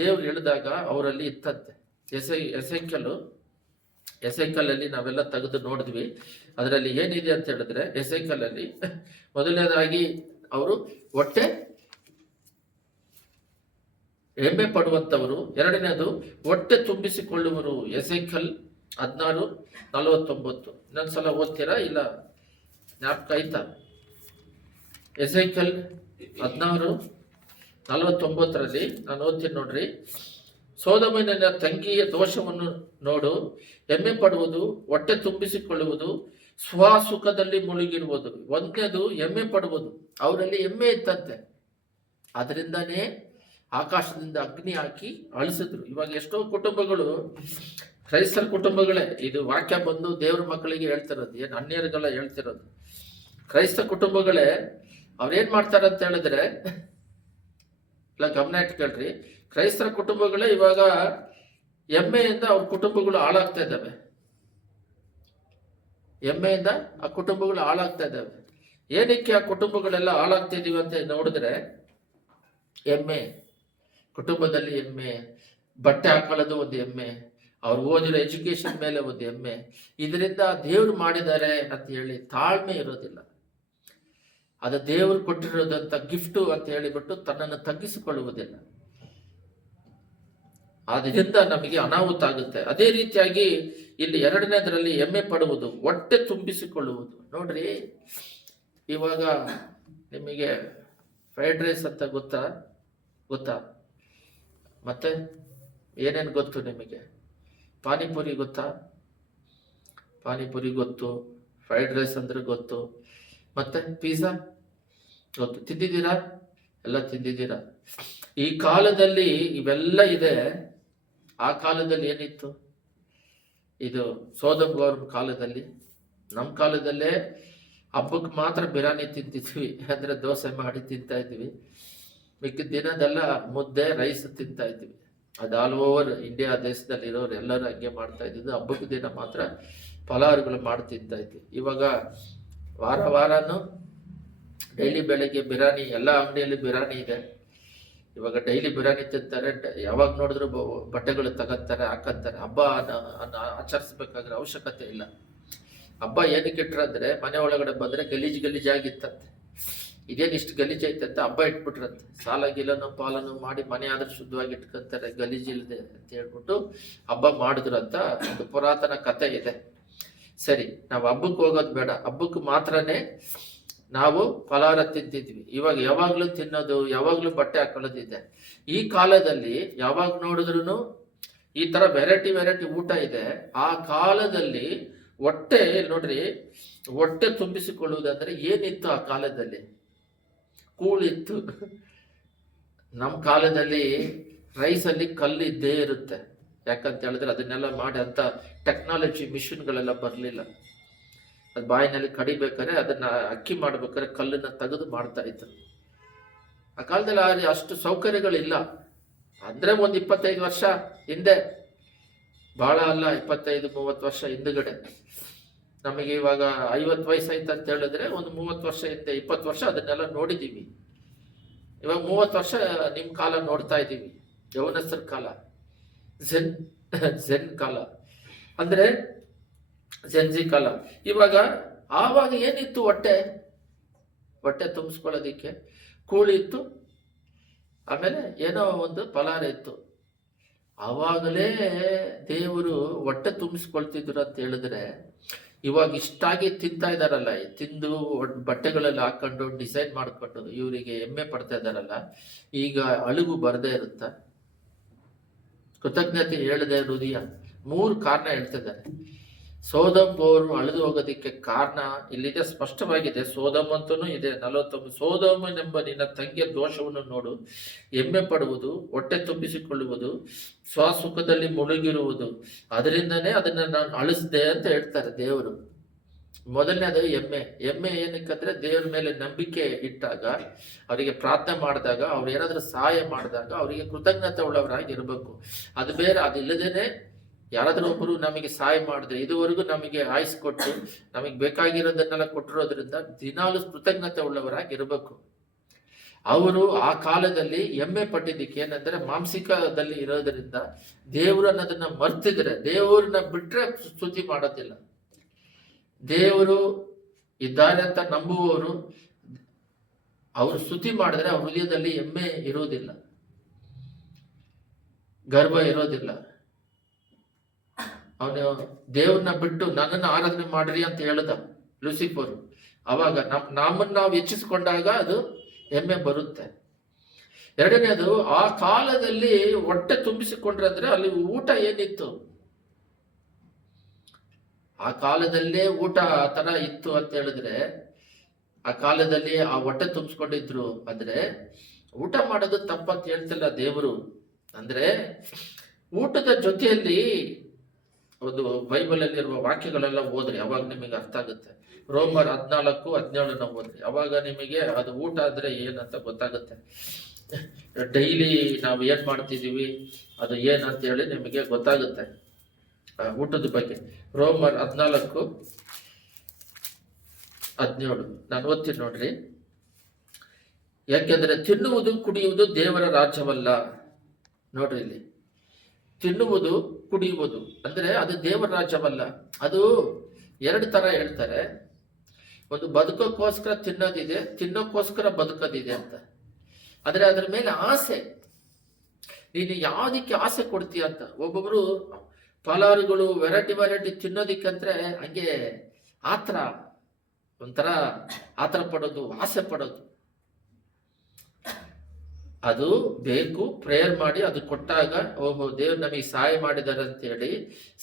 ದೇವ್ರು ಹೇಳಿದಾಗ ಅವರಲ್ಲಿ ಇತ್ತಂತೆ. ಎಸೆಕಲ್ ಅಲ್ಲಿ ನಾವೆಲ್ಲ ತೆಗೆದು ನೋಡಿದ್ವಿ. ಅದರಲ್ಲಿ ಏನಿದೆ ಅಂತ ಹೇಳಿದ್ರೆ, ಎಸೆಕಲ್ ಅಲ್ಲಿ ಮೊದಲನೇದಾಗಿ ಅವರು ಹೆಮ್ಮೆ ಪಡುವಂತವರು, ಎರಡನೇದು ಹೊಟ್ಟೆ ತುಂಬಿಸಿಕೊಳ್ಳುವರು. ಎಸೆಕಲ್ 16:49. ಇನ್ನೊಂದ್ಸಲ ಓದ್ತೀರಾ? ಇಲ್ಲ ಜ್ಞಾಪಕ ಆಯ್ತಾ? ಎಸೆಕಲ್ 16:49 ನಾನು ಓದ್ತೀನಿ ನೋಡ್ರಿ. ಸೋದಮನ ತಂಗಿಯ ದೋಷವನ್ನು ನೋಡು, ಹೆಮ್ಮೆ ಪಡುವುದು, ಹೊಟ್ಟೆ ತುಂಬಿಸಿಕೊಳ್ಳುವುದು, ಸ್ವಸುಖದಲ್ಲಿ ಮುಳುಗಿರುವುದು. ಒಂದನೇದು ಹೆಮ್ಮೆ ಪಡುವುದು. ಅವರಲ್ಲಿ ಹೆಮ್ಮೆ ಇತ್ತಂತೆ, ಅದರಿಂದಾನೇ ಆಕಾಶದಿಂದ ಅಗ್ನಿ ಹಾಕಿ ಅಳಿಸಿದ್ರು. ಇವಾಗ ಎಷ್ಟೋ ಕುಟುಂಬಗಳು, ಕ್ರೈಸ್ತರ ಕುಟುಂಬಗಳೇ, ಇದು ವಾಕ್ಯ ಬಂದು ದೇವ್ರ ಮಕ್ಕಳಿಗೆ ಹೇಳ್ತಿರೋದು, ಏನು ಅನ್ಯರಿಗೆಲ್ಲ ಹೇಳ್ತಿರೋದು. ಕ್ರೈಸ್ತ ಕುಟುಂಬಗಳೇ ಅವ್ರೇನ್ ಮಾಡ್ತಾರೆ ಅಂತ ಹೇಳಿದ್ರೆ, ಇಲ್ಲ ಗಮನ ಇಟ್ಕೊಳ್ರಿ, ಕ್ರೈಸ್ತರ ಕುಟುಂಬಗಳೇ ಇವಾಗ ಎಮ್ಮೆಯಿಂದ ಅವ್ರ ಕುಟುಂಬಗಳು ಹಾಳಾಗ್ತಾ ಇದ್ದಾವೆ. ಎಮ್ಮೆಯಿಂದ ಆ ಕುಟುಂಬಗಳು ಹಾಳಾಗ್ತಾ ಇದ್ದಾವೆ. ಏನಕ್ಕೆ ಆ ಕುಟುಂಬಗಳೆಲ್ಲ ಹಾಳಾಗ್ತಾ ಇದೀವಿ ಅಂತ ನೋಡಿದ್ರೆ, ಎಮ್ಮೆ, ಕುಟುಂಬದಲ್ಲಿ ಎಮ್ಮೆ, ಬಟ್ಟೆ ಹಾಕೊಳ್ಳೋದು ಒಂದು ಎಮ್ಮೆ, ಅವ್ರು ಓದಿರೋ ಎಜುಕೇಶನ್ ಮೇಲೆ ಒಂದು ಎಮ್ಮೆ. ಇದರಿಂದ ದೇವ್ರು ಮಾಡಿದ್ದಾರೆ ಅಂತ ಹೇಳಿ ತಾಳ್ಮೆ ಇರೋದಿಲ್ಲ. ಅದು ದೇವರು ಕೊಟ್ಟಿರೋದಂತ ಗಿಫ್ಟು ಅಂತ ಹೇಳಿಬಿಟ್ಟು ತನ್ನನ್ನು ತಗ್ಗಿಸಿಕೊಳ್ಳುವುದಿಲ್ಲ. ಅದರಿಂದ ನಮಗೆ ಅನಾಹುತ ಆಗುತ್ತೆ. ಅದೇ ರೀತಿಯಾಗಿ ಇಲ್ಲಿ ಎರಡನೇದರಲ್ಲಿ ಹೆಮ್ಮೆ ಪಡುವುದು, ಹೊಟ್ಟೆ ತುಂಬಿಸಿಕೊಳ್ಳುವುದು. ನೋಡ್ರಿ, ಇವಾಗ ನಿಮಗೆ ಫ್ರೈಡ್ ರೈಸ್ ಅಂತ ಗೊತ್ತಾ? ಮತ್ತೆ ಏನೇನು ಗೊತ್ತು ನಿಮಗೆ? ಪಾನಿಪುರಿ ಗೊತ್ತಾ? ಪಾನಿಪುರಿ ಗೊತ್ತು, ಫ್ರೈಡ್ ರೈಸ್ ಅಂದ್ರೆ ಗೊತ್ತು, ಮತ್ತೆ ಪಿಜ್ಜಾ ಗೊತ್ತು. ತಿಂದಿದ್ದೀರಾ? ಎಲ್ಲ ತಿಂದಿದ್ದೀರಾ? ಈ ಕಾಲದಲ್ಲಿ ಇವೆಲ್ಲ ಇದೆ. ಆ ಕಾಲದಲ್ಲಿ ಏನಿತ್ತು? ಇದು ಸೋದಮ್ ಗೌರವ ಕಾಲದಲ್ಲಿ. ನಮ್ಮ ಕಾಲದಲ್ಲೇ ಹಬ್ಬಕ್ಕೆ ಮಾತ್ರ ಬಿರಿಯಾನಿ ತಿಂತಿದ್ವಿ, ಅಂದ್ರೆ ದೋಸೆ ಮಾಡಿ ತಿಂತಾ ಇದ್ವಿ. ಮಿಕ್ಕಿದ ದಿನದೆಲ್ಲ ಮುದ್ದೆ ರೈಸ್ ತಿಂತಾ ಇದ್ವಿ. ಅದು ಆಲ್ ಓವರ್ ಇಂಡಿಯಾ ದೇಶದಲ್ಲಿ ಇರೋರು ಎಲ್ಲರೂ ಹಂಗೆ ಮಾಡ್ತಾ ಇದ್ದಿದ್ದು. ಹಬ್ಬಕ್ಕೆ ದಿನ ಮಾತ್ರ ಫಲಾಹಾರಗಳು ಮಾಡಿ ತಿಂತಾ ಇದ್ವಿ. ಇವಾಗ ವಾರನೂ ಡೈಲಿ ಬೆಳಗ್ಗೆ ಬಿರಿಯಾನಿ, ಎಲ್ಲ ಅಂಗಡಿಯಲ್ಲಿ ಬಿರಿಯಾನಿ ಇದೆ. ಇವಾಗ ಡೈಲಿ ಬಿರಿಯಾನಿ ತಿಂತಾರೆ, ಯಾವಾಗ ನೋಡಿದ್ರು ಬಟ್ಟೆಗಳು ತಗೋತಾರೆ, ಹಾಕಂತಾರೆ. ಹಬ್ಬ ಆಚರಿಸ್ಬೇಕಾದ್ರೆ ಅವಶ್ಯಕತೆ ಇಲ್ಲ. ಹಬ್ಬ ಏನಕ್ಕೆ ಇಟ್ರಂದ್ರೆ ಮನೆ ಒಳಗಡೆ ಬಂದ್ರೆ ಗಲೀಜಾಗಿತ್ತಂತೆ. ಇದೇನು ಇಷ್ಟು ಗಲೀಜೈತೆ ಅಂತ ಹಬ್ಬ ಇಟ್ಬಿಟ್ರಂತೆ. ಸಾಲ ಗಿಲನು ಪಾಲನು ಮಾಡಿ ಮನೆ ಆದ್ರೆ ಶುದ್ಧವಾಗಿ ಇಟ್ಕೊಂತಾರೆ, ಗಲೀಜಿಲ್ಲದೆ ಅಂತ ಹೇಳ್ಬಿಟ್ಟು ಹಬ್ಬ ಮಾಡಿದ್ರು ಅಂತ ಒಂದು ಪುರಾತನ ಕಥೆ ಇದೆ. ಸರಿ, ನಾವು ಹಬ್ಬಕ್ಕೆ ಹೋಗೋದು ಬೇಡ, ಹಬ್ಬಕ್ಕೆ ಮಾತ್ರನೇ ನಾವು ಫಲಾಹಾರ ತಿಂತಿದ್ವಿ. ಇವಾಗ ಯಾವಾಗ್ಲೂ ತಿನ್ನೋದು, ಯಾವಾಗ್ಲೂ ಬಟ್ಟೆ ಹಾಕೊಳ್ಳೋದಿದೆ. ಈ ಕಾಲದಲ್ಲಿ ಯಾವಾಗ ನೋಡಿದ್ರು ಈ ತರ ವೆರೈಟಿ ಊಟ ಇದೆ. ಆ ಕಾಲದಲ್ಲಿ ಹೊಟ್ಟೆ ನೋಡ್ರಿ, ಹೊಟ್ಟೆ ತುಂಬಿಸಿಕೊಳ್ಳುವುದಂದ್ರೆ ಏನಿತ್ತು ಆ ಕಾಲದಲ್ಲಿ? ಕೂಳಿತ್ತು. ನಮ್ಮ ಕಾಲದಲ್ಲಿ ರೈಸಲ್ಲಿ ಕಲ್ಲು ಇದ್ದೇ ಇರುತ್ತೆ. ಯಾಕಂತ ಹೇಳಿದ್ರೆ ಅದನ್ನೆಲ್ಲ ಮಾಡಿ ಅಂತ ಟೆಕ್ನಾಲಜಿ ಮಿಷಿನ್ಗಳೆಲ್ಲ ಬರಲಿಲ್ಲ. ಅದು ಬಾಯಿನಲ್ಲಿ ಕಡಿಬೇಕಾದ್ರೆ ಅದನ್ನ ಅಕ್ಕಿ ಮಾಡ್ಬೇಕಾದ್ರೆ ಕಲ್ಲನ್ನ ತೆಗೆದು ಮಾಡ್ತಾ ಇದ್ರು. ಆ ಕಾಲದಲ್ಲಿ ಅಷ್ಟು ಸೌಕರ್ಯಗಳಿಲ್ಲ. ಅಂದ್ರೆ ಒಂದು 25 ವರ್ಷ ಹಿಂದೆ, ಬಹಳ ಅಲ್ಲ, 25-30 ವರ್ಷ ಹಿಂದುಗಡೆ. ನಮಗೆ ಇವಾಗ 50 ವಯಸ್ಸಾಯ್ತು ಅಂತ ಹೇಳಿದ್ರೆ ಒಂದು 30 ವರ್ಷ ಹಿಂದೆ, 20 ವರ್ಷ ಅದನ್ನೆಲ್ಲ ನೋಡಿದೀವಿ. ಇವಾಗ 30 ವರ್ಷ ನಿಮ್ ಕಾಲ ನೋಡ್ತಾ ಇದ್ದೀವಿ, ಯೌವನಸ್ಥರ ಕಾಲ, ಝೆನ್ ಕಾಲ, ಅಂದ್ರೆ ಜೆನ್ಜಿ ಕಾಲ. ಆವಾಗ ಏನಿತ್ತು? ಹೊಟ್ಟೆ ತುಂಬಿಸ್ಕೊಳ್ಳೋದಿಕ್ಕೆ ಕೂಳಿ ಇತ್ತು, ಆಮೇಲೆ ಏನೋ ಒಂದು ಫಲಾಹಾರ ಇತ್ತು. ಆವಾಗಲೇ ದೇವರು ಹೊಟ್ಟೆ ತುಂಬಿಸ್ಕೊಳ್ತಿದ್ರು ಅಂತ ಹೇಳಿದ್ರೆ, ಇವಾಗ ಇಷ್ಟಾಗಿ ತಿಂತಾ ಇದಾರಲ್ಲ, ತಿಂದು ಬಟ್ಟೆಗಳೆಲ್ಲ ಹಾಕೊಂಡು ಡಿಸೈನ್ ಮಾಡ್ಕೊಂಡು ಇವರಿಗೆ ಹೆಮ್ಮೆ ಪಡ್ತಾ ಇದಾರಲ್ಲ, ಈಗ ಅಳುಗು ಬರದೇ ಇರುತ್ತ? ಕೃತಜ್ಞತೆ ಹೇಳದೆ ಹೃದಯ. 3 ಕಾರಣ ಹೇಳ್ತಿದ್ದಾರೆ. ಸೋದಮ್ ಅವರು ಅಳೆದು ಹೋಗೋದಿಕ್ಕೆ ಕಾರಣ ಇಲ್ಲಿದೆ, ಸ್ಪಷ್ಟವಾಗಿದೆ. ಸೋದಮ್ ಅಂತನೂ ಇದೆ 49. ಸೋದಮನೆಂಬ ನಿನ್ನ ತಂಗಿಯ ದೋಷವನ್ನು ನೋಡು, ಹೆಮ್ಮೆ ಪಡುವುದು, ಹೊಟ್ಟೆ ತುಂಬಿಸಿಕೊಳ್ಳುವುದು, ಸ್ವಸುಖದಲ್ಲಿ ಮುಳುಗಿರುವುದು, ಅದರಿಂದನೇ ಅದನ್ನ ನಾನು ಅಳಿಸ್ದೆ ಅಂತ ಹೇಳ್ತಾರೆ ದೇವರು. ಮೊದಲನೇದು ಹೆಮ್ಮೆ ಏನಕ್ಕಂದ್ರೆ ದೇವ್ರ ಮೇಲೆ ನಂಬಿಕೆ ಇಟ್ಟಾಗ, ಅವರಿಗೆ ಪ್ರಾರ್ಥನೆ ಮಾಡಿದಾಗ, ಅವ್ರು ಏನಾದ್ರೂ ಸಹಾಯ ಮಾಡಿದಾಗ ಅವರಿಗೆ ಕೃತಜ್ಞತೆ ಉಳ್ಳವರಾಗಿ ಇರಬೇಕು. ಅದು ಬೇರೆ. ಅದಿಲ್ಲದೇನೆ ಯಾರಾದ್ರೂ ಒಬ್ಬರು ನಮಗೆ ಸಹಾಯ ಮಾಡಿದ್ರೆ, ಇದುವರೆಗೂ ನಮಗೆ ಆಯ್ಸ್ ಕೊಟ್ಟು ನಮಗೆ ಬೇಕಾಗಿರೋದನ್ನೆಲ್ಲ ಕೊಟ್ಟಿರೋದ್ರಿಂದ ದಿನಾಲು ಕೃತಜ್ಞತೆ ಉಳ್ಳವರಾಗಿ ಇರಬೇಕು. ಅವರು ಆ ಕಾಲದಲ್ಲಿ ಹೆಮ್ಮೆ ಪಟ್ಟಿದ್ದಕ್ಕೆ ಏನಂದ್ರೆ, ಮಾಂಸಿಕದಲ್ಲಿ ಇರೋದ್ರಿಂದ ದೇವರು ಅನ್ನೋದನ್ನ ಮರ್ತಿದ್ರೆ, ದೇವರನ್ನ ಬಿಟ್ರೆ ಸ್ತುತಿ ಮಾಡೋದಿಲ್ಲ. ದೇವರು ಇದ್ದಾರೆ ಅಂತ ನಂಬುವವರು ಅವರು ಸ್ತುತಿ ಮಾಡಿದ್ರೆ ಅವ್ರ ಹೃದಯದಲ್ಲಿ ಹೆಮ್ಮೆ ಇರೋದಿಲ್ಲ, ಗರ್ವ ಇರೋದಿಲ್ಲ. ಅವನು ದೇವ್ರನ್ನ ಬಿಟ್ಟು ನನ್ನನ್ನು ಆರಾಧನೆ ಮಾಡ್ರಿ ಅಂತ ಹೇಳ್ದ ಲೂಸಿಫರ್. ಅವಾಗ ನಮ್ಮನ್ನ ನಾವು ಹೆಚ್ಚಿಸ್ಕೊಂಡಾಗ ಅದು ಹೆಮ್ಮೆ ಬರುತ್ತೆ. ಎರಡನೇದು, ಆ ಕಾಲದಲ್ಲಿ ಹೊಟ್ಟೆ ತುಂಬಿಸಿಕೊಂಡ್ರೆ ಅಂದ್ರೆ ಅಲ್ಲಿ ಊಟ ಏನಿತ್ತು? ಆ ಕಾಲದಲ್ಲೇ ಊಟ ಆ ತರ ಇತ್ತು ಅಂತ ಹೇಳಿದ್ರೆ, ಆ ಕಾಲದಲ್ಲಿ ಆ ಹೊಟ್ಟೆ ತುಂಬಿಸ್ಕೊಂಡಿದ್ರು ಅಂದ್ರೆ ಊಟ ಮಾಡೋದು ತಪ್ಪಂತ ಹೇಳ್ತಿಲ್ಲ ದೇವರು. ಅಂದ್ರೆ ಊಟದ ಜೊತೆಯಲ್ಲಿ ಒಂದು ಬೈಬಲ್ ಅಲ್ಲಿರುವ ವಾಕ್ಯಗಳೆಲ್ಲ ಓದ್ರಿ, ಅವಾಗ ನಿಮಗೆ ಅರ್ಥ ಆಗುತ್ತೆ. ರೋಮರ್ 14:17 ಓದ್ರಿ, ಅವಾಗ ನಿಮಗೆ ಅದು ಊಟ ಅಂದ್ರೆ ಏನಂತ ಗೊತ್ತಾಗುತ್ತೆ. ಡೈಲಿ ನಾವು ಏನ್ ಮಾಡ್ತಿದೀವಿ ಅದು ಏನಂತ ಹೇಳಿ ನಿಮಗೆ ಗೊತ್ತಾಗುತ್ತೆ ಊಟದ ಬಗ್ಗೆ. ರೋಮರ್ 14:17 ನಾನು ಓದ್ತೀನಿ ನೋಡ್ರಿ. ಯಾಕೆಂದ್ರೆ ತಿನ್ನುವುದು ಕುಡಿಯುವುದು ದೇವರ ರಾಜ್ಯವಲ್ಲ. ನೋಡ್ರಿ, ಇಲ್ಲಿ ತಿನ್ನುವುದು ಕುಡಿಯುವುದು ಅಂದ್ರೆ ಅದು ದೇವರ ರಾಜ್ಯವಲ್ಲ. ಅದು 2 ತರ ಹೇಳ್ತಾರೆ. ಒಂದು ಬದುಕೋಕ್ಕೋಸ್ಕರ ತಿನ್ನೋದಿದೆ, ತಿನ್ನೋಕ್ಕೋಸ್ಕರ ಬದುಕೋದಿದೆ ಅಂತ. ಆದ್ರೆ ಅದ್ರ ಮೇಲೆ ಆಸೆ, ನೀನು ಯಾವ್ದಕ್ಕೆ ಆಸೆ ಕೊಡ್ತೀಯ ಅಂತ. ಒಬ್ಬೊಬ್ರು ಫಲಾಹಾರಗಳು ವೆರೈಟಿ ತಿನ್ನೋದಿಕ್ಕಂದ್ರೆ ಹಂಗೆ ಒಂಥರ ಆತರ ಪಡೋದು, ಆಸೆ ಪಡೋದು. ಅದು ಬೇಕು, ಪ್ರೇಯರ್ ಮಾಡಿ ಅದು ಕೊಟ್ಟಾಗ ಓಹೋ ದೇವ್ರು ನಮಗೆ ಸಹಾಯ ಮಾಡಿದ್ದಾರೆ ಅಂತ ಹೇಳಿ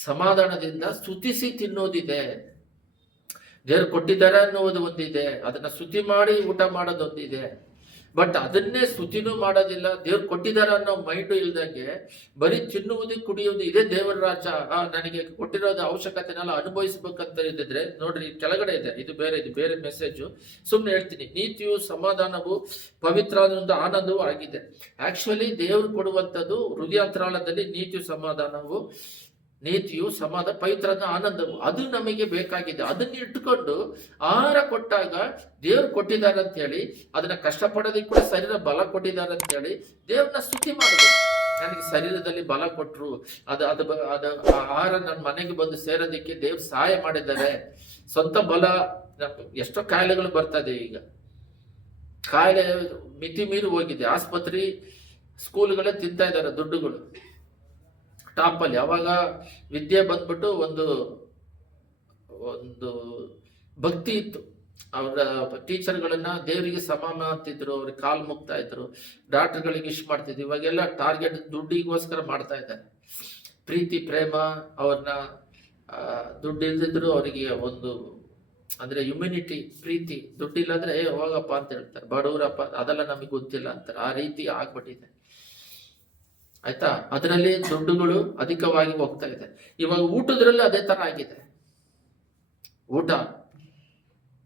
ಸಮಾಧಾನದಿಂದ ಸ್ತುತಿಸಿ ತಿನ್ನೋದಿದೆ. ದೇವ್ರು ಕೊಟ್ಟಿದ್ದಾರೆ ಅನ್ನೋದು ಒಂದಿದೆ, ಅದನ್ನ ಸ್ತುತಿ ಮಾಡಿ ಊಟ ಮಾಡೋದೊಂದಿದೆ. ಬಟ್ ಅದನ್ನೇ ಸ್ತುತಿನೂ ಮಾಡೋದಿಲ್ಲ, ದೇವ್ರು ಕೊಟ್ಟಿದ್ದಾರೆ ಅನ್ನೋ ಮೈಂಡು ಇಲ್ದಂಗೆ ಬರೀ ತಿನ್ನುವುದು ಕುಡಿಯುವುದು ಇದೇ ದೇವರ ರಾಜ್ಯ, ನನಗೆ ಕೊಟ್ಟಿರೋದು ಅವಶ್ಯಕತೆನೆಲ್ಲ ಅನುಭವಿಸ್ಬೇಕಂತ ಇದ್ದಿದ್ರೆ ನೋಡ್ರಿ ಕೆಳಗಡೆ ಇದೆ, ಇದು ಬೇರೆ ಮೆಸೇಜು. ಸುಮ್ಮನೆ ಹೇಳ್ತೀನಿ. ನೀತಿಯು ಸಮಾಧಾನವು ಪವಿತ್ರ ಆನಂದವೂ ಆಗಿದೆ. ಆಕ್ಚುಲಿ ದೇವ್ರು ಕೊಡುವಂಥದ್ದು ಹೃದಯಾಂತರಾಳದಲ್ಲಿ ನೀತಿಯು ಸಮಾಧಾನವು ನೀತಿಯು, ಸಮಾಧಾನ, ಪವಿತ್ರದ ಆನಂದವು, ಅದು ನಮಗೆ ಬೇಕಾಗಿದೆ. ಅದನ್ನ ಇಟ್ಟುಕೊಂಡು ಆಹಾರ ಕೊಟ್ಟಾಗ ದೇವ್ರು ಕೊಟ್ಟಿದ್ದಾರೆ ಅಂತ ಹೇಳಿ, ಅದನ್ನ ಕಷ್ಟಪಡೋದಕ್ಕೆ ಕೂಡ ಶರೀರ ಬಲ ಕೊಟ್ಟಿದ್ದಾರೆ ಅಂತ ಹೇಳಿ ದೇವ್ರನ್ನ ಸ್ತುತಿ ಮಾಡಬೇಕು. ನನಗೆ ಶರೀರದಲ್ಲಿ ಬಲ ಕೊಟ್ಟರು, ಅದು ಅದು ಅದು ಆ ಆಹಾರ ನನ್ನ ಮನೆಗೆ ಬಂದು ಸೇರೋದಕ್ಕೆ ದೇವ್ರು ಸಹಾಯ ಮಾಡಿದ್ದಾರೆ. ಸ್ವಂತ ಬಲ, ಎಷ್ಟೋ ಕಾಯಿಲೆಗಳು ಬರ್ತದೆ ಈಗ, ಕಾಯಿಲೆ ಮಿತಿ ಮೀರಿ ಹೋಗಿದೆ. ಆಸ್ಪತ್ರೆ, ಸ್ಕೂಲ್ಗಳೇ ತಿಂತಾ ಇದ್ದಾರೆ ದುಡ್ಡುಗಳು ಟಾಪಲ್ಲಿ. ಅವಾಗ ವಿದ್ಯೆ ಬಂದ್ಬಿಟ್ಟು ಒಂದು ಒಂದು ಭಕ್ತಿ ಇತ್ತು. ಅವರ ಟೀಚರ್ಗಳನ್ನ ದೇವರಿಗೆ ಸಮಾನ ಅಂತಿದ್ರು, ಅವ್ರಿಗೆ ಕಾಲು ಮುಗ್ತಾ ಇದ್ರು, ಡಾಕ್ಟರ್ಗಳಿಗೆ ಇಷ್ಟ ಮಾಡ್ತಿದ್ರು. ಇವಾಗೆಲ್ಲ ಟಾರ್ಗೆಟ್ ದುಡ್ಡಿಗೋಸ್ಕರ ಮಾಡ್ತಾ ಇದ್ದಾರೆ. ಪ್ರೀತಿ, ಪ್ರೇಮ, ಅವ್ರನ್ನ ದುಡ್ಡು ಇಲ್ದಿದ್ರು ಅವರಿಗೆ ಒಂದು ಅಂದ್ರೆ ಹ್ಯುಮಿನಿಟಿ, ಪ್ರೀತಿ, ದುಡ್ಡಿಲ್ಲಾಂದ್ರೆ ಹೋಗಪ್ಪ ಅಂತ ಹೇಳ್ತಾರೆ, ಬಡವರಪ್ಪ ಅದೆಲ್ಲ ನಮಗೆ ಗೊತ್ತಿಲ್ಲ ಅಂತಾರೆ. ಆ ರೀತಿ ಆಗ್ಬಿಟ್ಟಿದೆ, ಆಯ್ತಾ. ಅದರಲ್ಲಿ ದುಡ್ಡುಗಳು ಅಧಿಕವಾಗಿ ಹೋಗ್ತಾ ಇದೆ. ಇವಾಗ ಊಟದ್ರಲ್ಲಿ ಅದೇ ತರ ಆಗಿದೆ. ಊಟ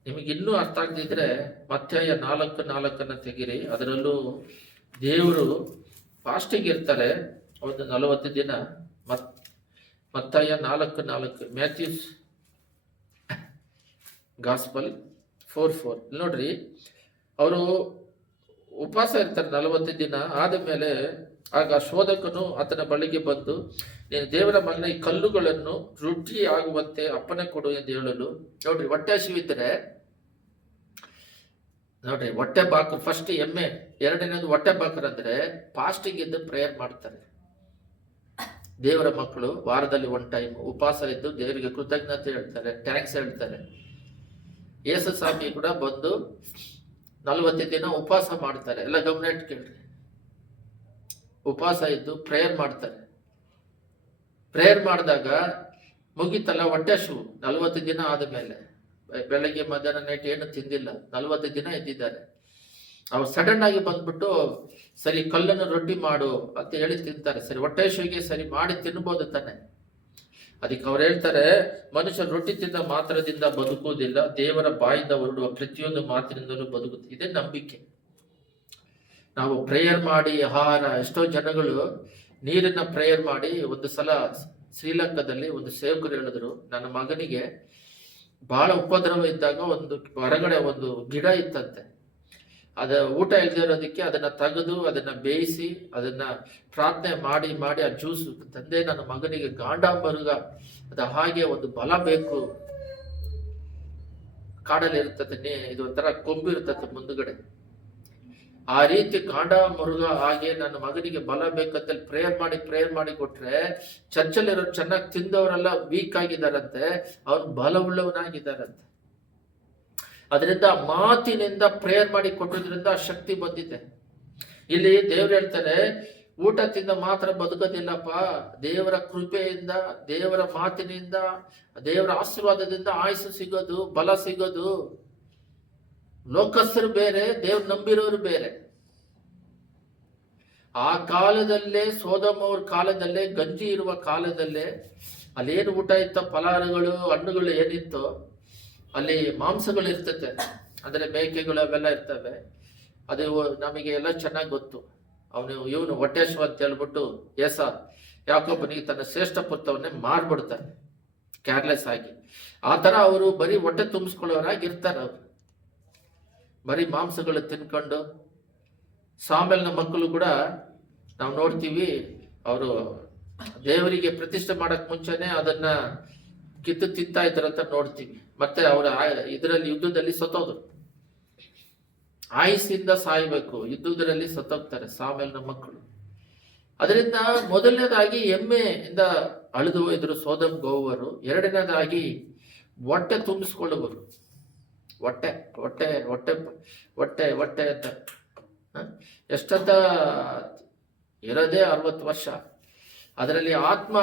ನಿಮಗೆ ಇನ್ನೂ ಅರ್ಥ ಆಗದಿದ್ರೆ ಮತ್ತಾಯ 4:4 ತೆಗಿರಿ. ಅದರಲ್ಲೂ ದೇವರು ಫಾಸ್ಟಿಂಗ್ ಇರ್ತಾರೆ ಒಂದು 40 ದಿನ. ಮತ್ತಾಯ 4:4, ಮ್ಯಾಥ್ಯೂಸ್ ಗಾಸ್ಪಲ್ 4:4 ನೋಡ್ರಿ. ಅವರು ಉಪವಾಸ ಇರ್ತಾರೆ 40 ದಿನ. ಆದ ಮೇಲೆ ಆಗ ಶೋಧಕನು ಆತನ ಬಳಿಗೆ ಬಂದು, ನೀನು ದೇವರ ಮಗನ ಈ ಕಲ್ಲುಗಳನ್ನು ರೊಟ್ಟಿ ಆಗುವಂತೆ ಅಪ್ಪನೆ ಕೊಡು ಎಂದು ಹೇಳಲು. ನೋಡ್ರಿ, ಹೊಟ್ಟೆ ಹಸಿವಿದ್ರೆ ನೋಡ್ರಿ, ಹೊಟ್ಟೆ ಬಾಕರು ಫಸ್ಟ್ ಎಮ್ಮೆ, ಎರಡನೇದು ಹೊಟ್ಟೆ ಬಾಕರ್ ಅಂದ್ರೆ ಫಾಸ್ಟಿಂಗ್ ಇದ್ದು ಪ್ರೇಯರ್ ಮಾಡ್ತಾರೆ. ದೇವರ ಮಕ್ಕಳು ವಾರದಲ್ಲಿ 1 ಟೈಮ್ ಉಪವಾಸ ಇದ್ದು ದೇವರಿಗೆ ಕೃತಜ್ಞತೆ ಹೇಳ್ತಾರೆ, ಥ್ಯಾಂಕ್ಸ್ ಹೇಳ್ತಾರೆ. ಯೇಸು ಸ್ವಾಮಿ ಕೂಡ ಬಂದು 40 ದಿನ ಉಪವಾಸ ಮಾಡ್ತಾರೆ. ಎಲ್ಲ ಗಮನ ಇಟ್ಕೊಳ್ರಿ. ಉಪವಾಸ ಇದ್ದು ಪ್ರೇಯರ್ ಮಾಡ್ತಾರೆ. ಪ್ರೇಯರ್ ಮಾಡಿದಾಗ ಮುಗಿತಲ್ಲ, ಹೊಟ್ಟೆ ಹಸಿವು 40 ದಿನ ಆದ ಮೇಲೆ, ಬೆಳಗ್ಗೆ ಮಧ್ಯಾಹ್ನ ನೈಟ್ ಏನು ತಿಂದಿಲ್ಲ, 40 ದಿನ ಇದ್ದಿದ್ದಾರೆ. ಅವ್ರು ಸಡನ್ ಆಗಿ ಬಂದ್ಬಿಟ್ಟು, ಸರಿ ಕಲ್ಲನ್ನು ರೊಟ್ಟಿ ಮಾಡು ಅಂತ ಹೇಳಿ ತಿಂತಾರೆ. ಸರಿ, ಹೊಟ್ಟೆ ಹಸಿವಿಗೆ ಸರಿ ಮಾಡಿ ತಿನ್ಬೋದು ತಾನೆ. ಅದಕ್ಕೆ ಅವ್ರು ಹೇಳ್ತಾರೆ, ಮನುಷ್ಯ ರೊಟ್ಟಿ ತಿಂದ ಮಾತ್ರದಿಂದ ಬದುಕುವುದಿಲ್ಲ, ದೇವರ ಬಾಯಿಂದ ಹೊರಡುವ ಪ್ರತಿಯೊಂದು ಮಾತಿನಿಂದಲೂ ಬದುಕುತ್ತೆ. ಇದೇ ನಂಬಿಕೆ. ನಾವು ಪ್ರೇಯರ್ ಮಾಡಿ ಆಹಾರ, ಎಷ್ಟೋ ಜನಗಳು ನೀರನ್ನ ಪ್ರೇಯರ್ ಮಾಡಿ. ಒಂದು ಸಲ ಶ್ರೀಲಂಕಾದಲ್ಲಿ ಒಂದು ಸೇವಕರು ಹೇಳಿದ್ರು, ನನ್ನ ಮಗನಿಗೆ ಬಹಳ ಉಪದ್ರವ ಇದ್ದಾಗ ಒಂದು ಹೊರಗಡೆ ಒಂದು ಗಿಡ ಇತ್ತಂತೆ. ಊಟ ಇಲ್ಲದೆ ಇರೋದಕ್ಕೆ ಅದನ್ನ ತೆಗೆದು ಅದನ್ನ ಬೇಯಿಸಿ ಅದನ್ನ ಪ್ರಾರ್ಥನೆ ಮಾಡಿ ಮಾಡಿ ಆ ಜ್ಯೂಸ್ ತಂದೆ, ನನ್ನ ಮಗನಿಗೆ ಗಾಂಡಾಂಬರ್ಗ ಅದು ಹಾಗೆ ಒಂದು ಬಲ ಬೇಕು. ಕಾಡಲ್ಲಿ ಇರ್ತದೆ, ಇದು ಒಂಥರ ಕೊಂಬು ಇರ್ತದೆ ಮುಂದುಗಡೆ. ಆ ರೀತಿ ಕಾಂಡ ಮೃಗ ಹಾಗೆ ನನ್ನ ಮಗನಿಗೆ ಬಲ ಬೇಕಂತ ಪ್ರೇಯರ್ ಮಾಡಿ ಕೊಟ್ರೆ, ಚರ್ಚಲ್ಲಿರೋ ಚೆನ್ನಾಗಿ ತಿಂದವರೆಲ್ಲ ವೀಕ್ ಆಗಿದಾರಂತೆ, ಅವ್ರು ಬಲವುಳ್ಳವನಾಗಿದ್ದಾರಂತೆ. ಅದರಿಂದ ಮಾತಿನಿಂದ ಪ್ರೇಯರ್ ಮಾಡಿ ಕೊಟ್ಟೋದ್ರಿಂದ ಶಕ್ತಿ ಬಂದಿದೆ. ಇಲ್ಲಿ ದೇವ್ರು ಹೇಳ್ತಾರೆ, ಊಟ ತಿಂದ ಮಾತ್ರ ಬದುಕೋದಿಲ್ಲಪ್ಪ, ದೇವರ ಕೃಪೆಯಿಂದ, ದೇವರ ಮಾತಿನಿಂದ, ದೇವರ ಆಶೀರ್ವಾದದಿಂದ ಆಯುಸ್ಸು ಸಿಗೋದು, ಬಲ ಸಿಗೋದು. ಲೋಕಸ್ಥರು ಬೇರೆ, ದೇವ್ರು ನಂಬಿರೋರು ಬೇರೆ. ಆ ಕಾಲದಲ್ಲೇ, ಸೋದೋಮ್ ಅವ್ರ ಕಾಲದಲ್ಲೇ, ಗಂಜಿ ಇರುವ ಕಾಲದಲ್ಲೇ, ಅಲ್ಲೇನು ಊಟ ಇತ್ತೋ, ಫಲಾಹಾರಗಳು, ಹಣ್ಣುಗಳು ಏನಿತ್ತೋ, ಅಲ್ಲಿ ಮಾಂಸಗಳು ಇರ್ತದೆ, ಅಂದ್ರೆ ಮೇಕೆಗಳು ಅವೆಲ್ಲ ಇರ್ತವೆ. ಅದು ನಮಗೆ ಎಲ್ಲ ಚೆನ್ನಾಗಿ ಗೊತ್ತು. ಇವನು ಹೊಟ್ಟೆಶ್ವ ಅಂತ ಹೇಳ್ಬಿಟ್ಟು ಯಾಕೋಬನಿಗೆ ತನ್ನ ಶ್ರೇಷ್ಠ ಪುತ್ರವನ್ನೇ ಮಾರ್ಬಿಡ್ತಾನೆ ಕೇರ್ಲೆಸ್ ಆಗಿ. ಆ ತರ ಅವರು ಬರೀ ಹೊಟ್ಟೆ ತುಂಬಿಸ್ಕೊಳ್ಳೋರಾಗಿ ಇರ್ತಾರೆ. ಅವರು ಬರೀ ಮಾಂಸಗಳು ತಿನ್ಕೊಂಡು. ಸಾಮೇಲ್ನ ಮಕ್ಕಳು ಕೂಡ ನಾವು ನೋಡ್ತೀವಿ, ಅವರು ದೇವರಿಗೆ ಪ್ರತಿಷ್ಠೆ ಮಾಡಕ್ ಮುಂಚೆನೆ ಅದನ್ನ ಕಿತ್ತು ತಿಂತಾ ಇದ್ರಂತ ನೋಡ್ತೀವಿ. ಮತ್ತೆ ಅವರ ಇದರಲ್ಲಿ ಯುದ್ಧದಲ್ಲಿ ಸತ್ತೋದ್ರು. ಆಯುಸ್ಸಿಂದ ಸಾಯ್ಬೇಕು, ಯುದ್ಧದಲ್ಲಿ ಸತ್ತೋಗ್ತಾರೆ ಸಾಮೇಲ್ನ ಮಕ್ಕಳು. ಅದರಿಂದ ಮೊದಲನೇದಾಗಿ ಎಮ್ಮೆಯಿಂದ ಅಳಿದು ಹೋಯ್ದ್ರು ಸೋದಮ್ ಗೋವರು. ಎರಡನೇದಾಗಿ ಹೊಟ್ಟೆ ತುಂಬಿಸ್ಕೊಳ್ಳುವರು. ಹೊಟ್ಟೆ ಹೊಟ್ಟೆ ಹೊಟ್ಟೆ ಹೊಟ್ಟೆ ಹೊಟ್ಟೆ ಅಂತ ಎಷ್ಟಂತ ಇರೋದೇ 60 ವರ್ಷ. ಅದರಲ್ಲಿ ಆತ್ಮ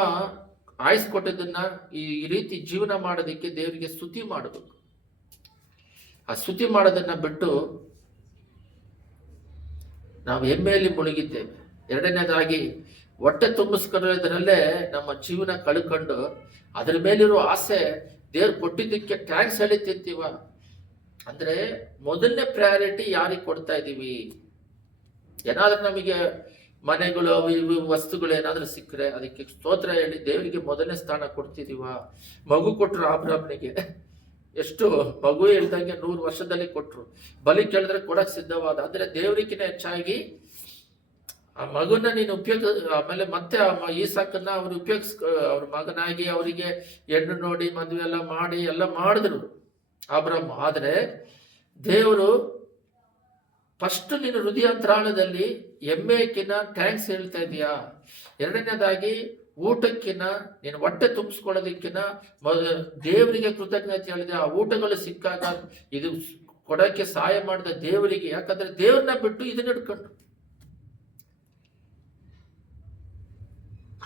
ಆಯಿಸ್ಕೊಟ್ಟಿದ್ದನ್ನ ಈ ರೀತಿ ಜೀವನ ಮಾಡೋದಕ್ಕೆ ದೇವರಿಗೆ ಸ್ತುತಿ ಮಾಡಬೇಕು. ಆ ಸ್ತುತಿ ಮಾಡೋದನ್ನ ಬಿಟ್ಟು ನಾವು ಹೆಮ್ಮೆಯಲ್ಲಿ ಮುಳುಗಿದ್ದೇವೆ. ಎರಡನೇದಾಗಿ ಹೊಟ್ಟೆ ತುಂಬಿಸ್ಕೊಳ್ಳೋದ್ರಲ್ಲೇ ನಮ್ಮ ಜೀವನ ಕಳ್ಕೊಂಡು ಅದ್ರ ಮೇಲಿರೋ ಆಸೆ ದೇವ್ರು ಕೊಟ್ಟಿದ್ದಕ್ಕೆ ಟ್ಯಾಂಕ್ಸ್ ಹೇಳಿ ತಿಂತೀವ. ಅಂದ್ರೆ ಮೊದಲನೇ ಪ್ರಯಾರಿಟಿ ಯಾರಿಗೆ ಕೊಡ್ತಾ ಇದ್ದೀವಿ? ಏನಾದ್ರೂ ನಮಗೆ ಮನೆಗಳು ಅವು ಇವು ವಸ್ತುಗಳು ಏನಾದ್ರೂ ಸಿಕ್ಕರೆ ಅದಕ್ಕೆ ಸ್ತೋತ್ರ ಹೇಳಿ ದೇವರಿಗೆ ಮೊದಲನೇ ಸ್ಥಾನ ಕೊಡ್ತಿದೀವ. ಮಗು ಕೊಟ್ರು ಅಬ್ರಾಮನಿಗೆ, ಎಷ್ಟು ಮಗು ಹೇಳ್ದಂಗೆ 100 ವರ್ಷದಲ್ಲಿ ಕೊಟ್ರು. ಬಲಿ ಕೇಳಿದ್ರೆ ಕೊಡಕ್ ಸಿದ್ಧವಾದ. ಅಂದ್ರೆ ದೇವರಿಗಿನ ಹೆಚ್ಚಾಗಿ ಆ ಮಗುನ ನೀನು ಆಮೇಲೆ ಮತ್ತೆ ಈಸಾಕನ್ನ ಅವ್ರು ಅವ್ರ ಮಗನಾಗಿ ಅವರಿಗೆ ಹೆಣ್ಣು ನೋಡಿ ಮದುವೆ ಎಲ್ಲ ಮಾಡಿ ಎಲ್ಲ ಮಾಡಿದ್ರು ಅಬ್ರಾಮ್. ಆದ್ರೆ ದೇವರು ಫಸ್ಟ್ ನೀನು ಹೃದಯಾಂತರಾಳದಲ್ಲಿ ಹೆಮ್ಮೆಕಿನ್ನ ಥ್ಯಾಂಕ್ಸ್ ಹೇಳ್ತಾ ಇದೀಯಾ. ಎರಡನೇದಾಗಿ ಊಟಕ್ಕಿನ್ನ ನೀನು ಹೊಟ್ಟೆ ತುಂಬಿಸ್ಕೊಳ್ಳೋದಕ್ಕಿನ್ನ ದೇವರಿಗೆ ಕೃತಜ್ಞತೆ ಹೇಳಿದೆ. ಆ ಊಟಗಳು ಸಿಕ್ಕಾಗ ಇದು ಕೊಡಕ್ಕೆ ಸಹಾಯ ಮಾಡಿದ ದೇವರಿಗೆ. ಯಾಕಂದ್ರೆ ದೇವ್ರನ್ನ ಬಿಟ್ಟು ಇದನ್ನ ಹಿಡ್ಕೊಂಡು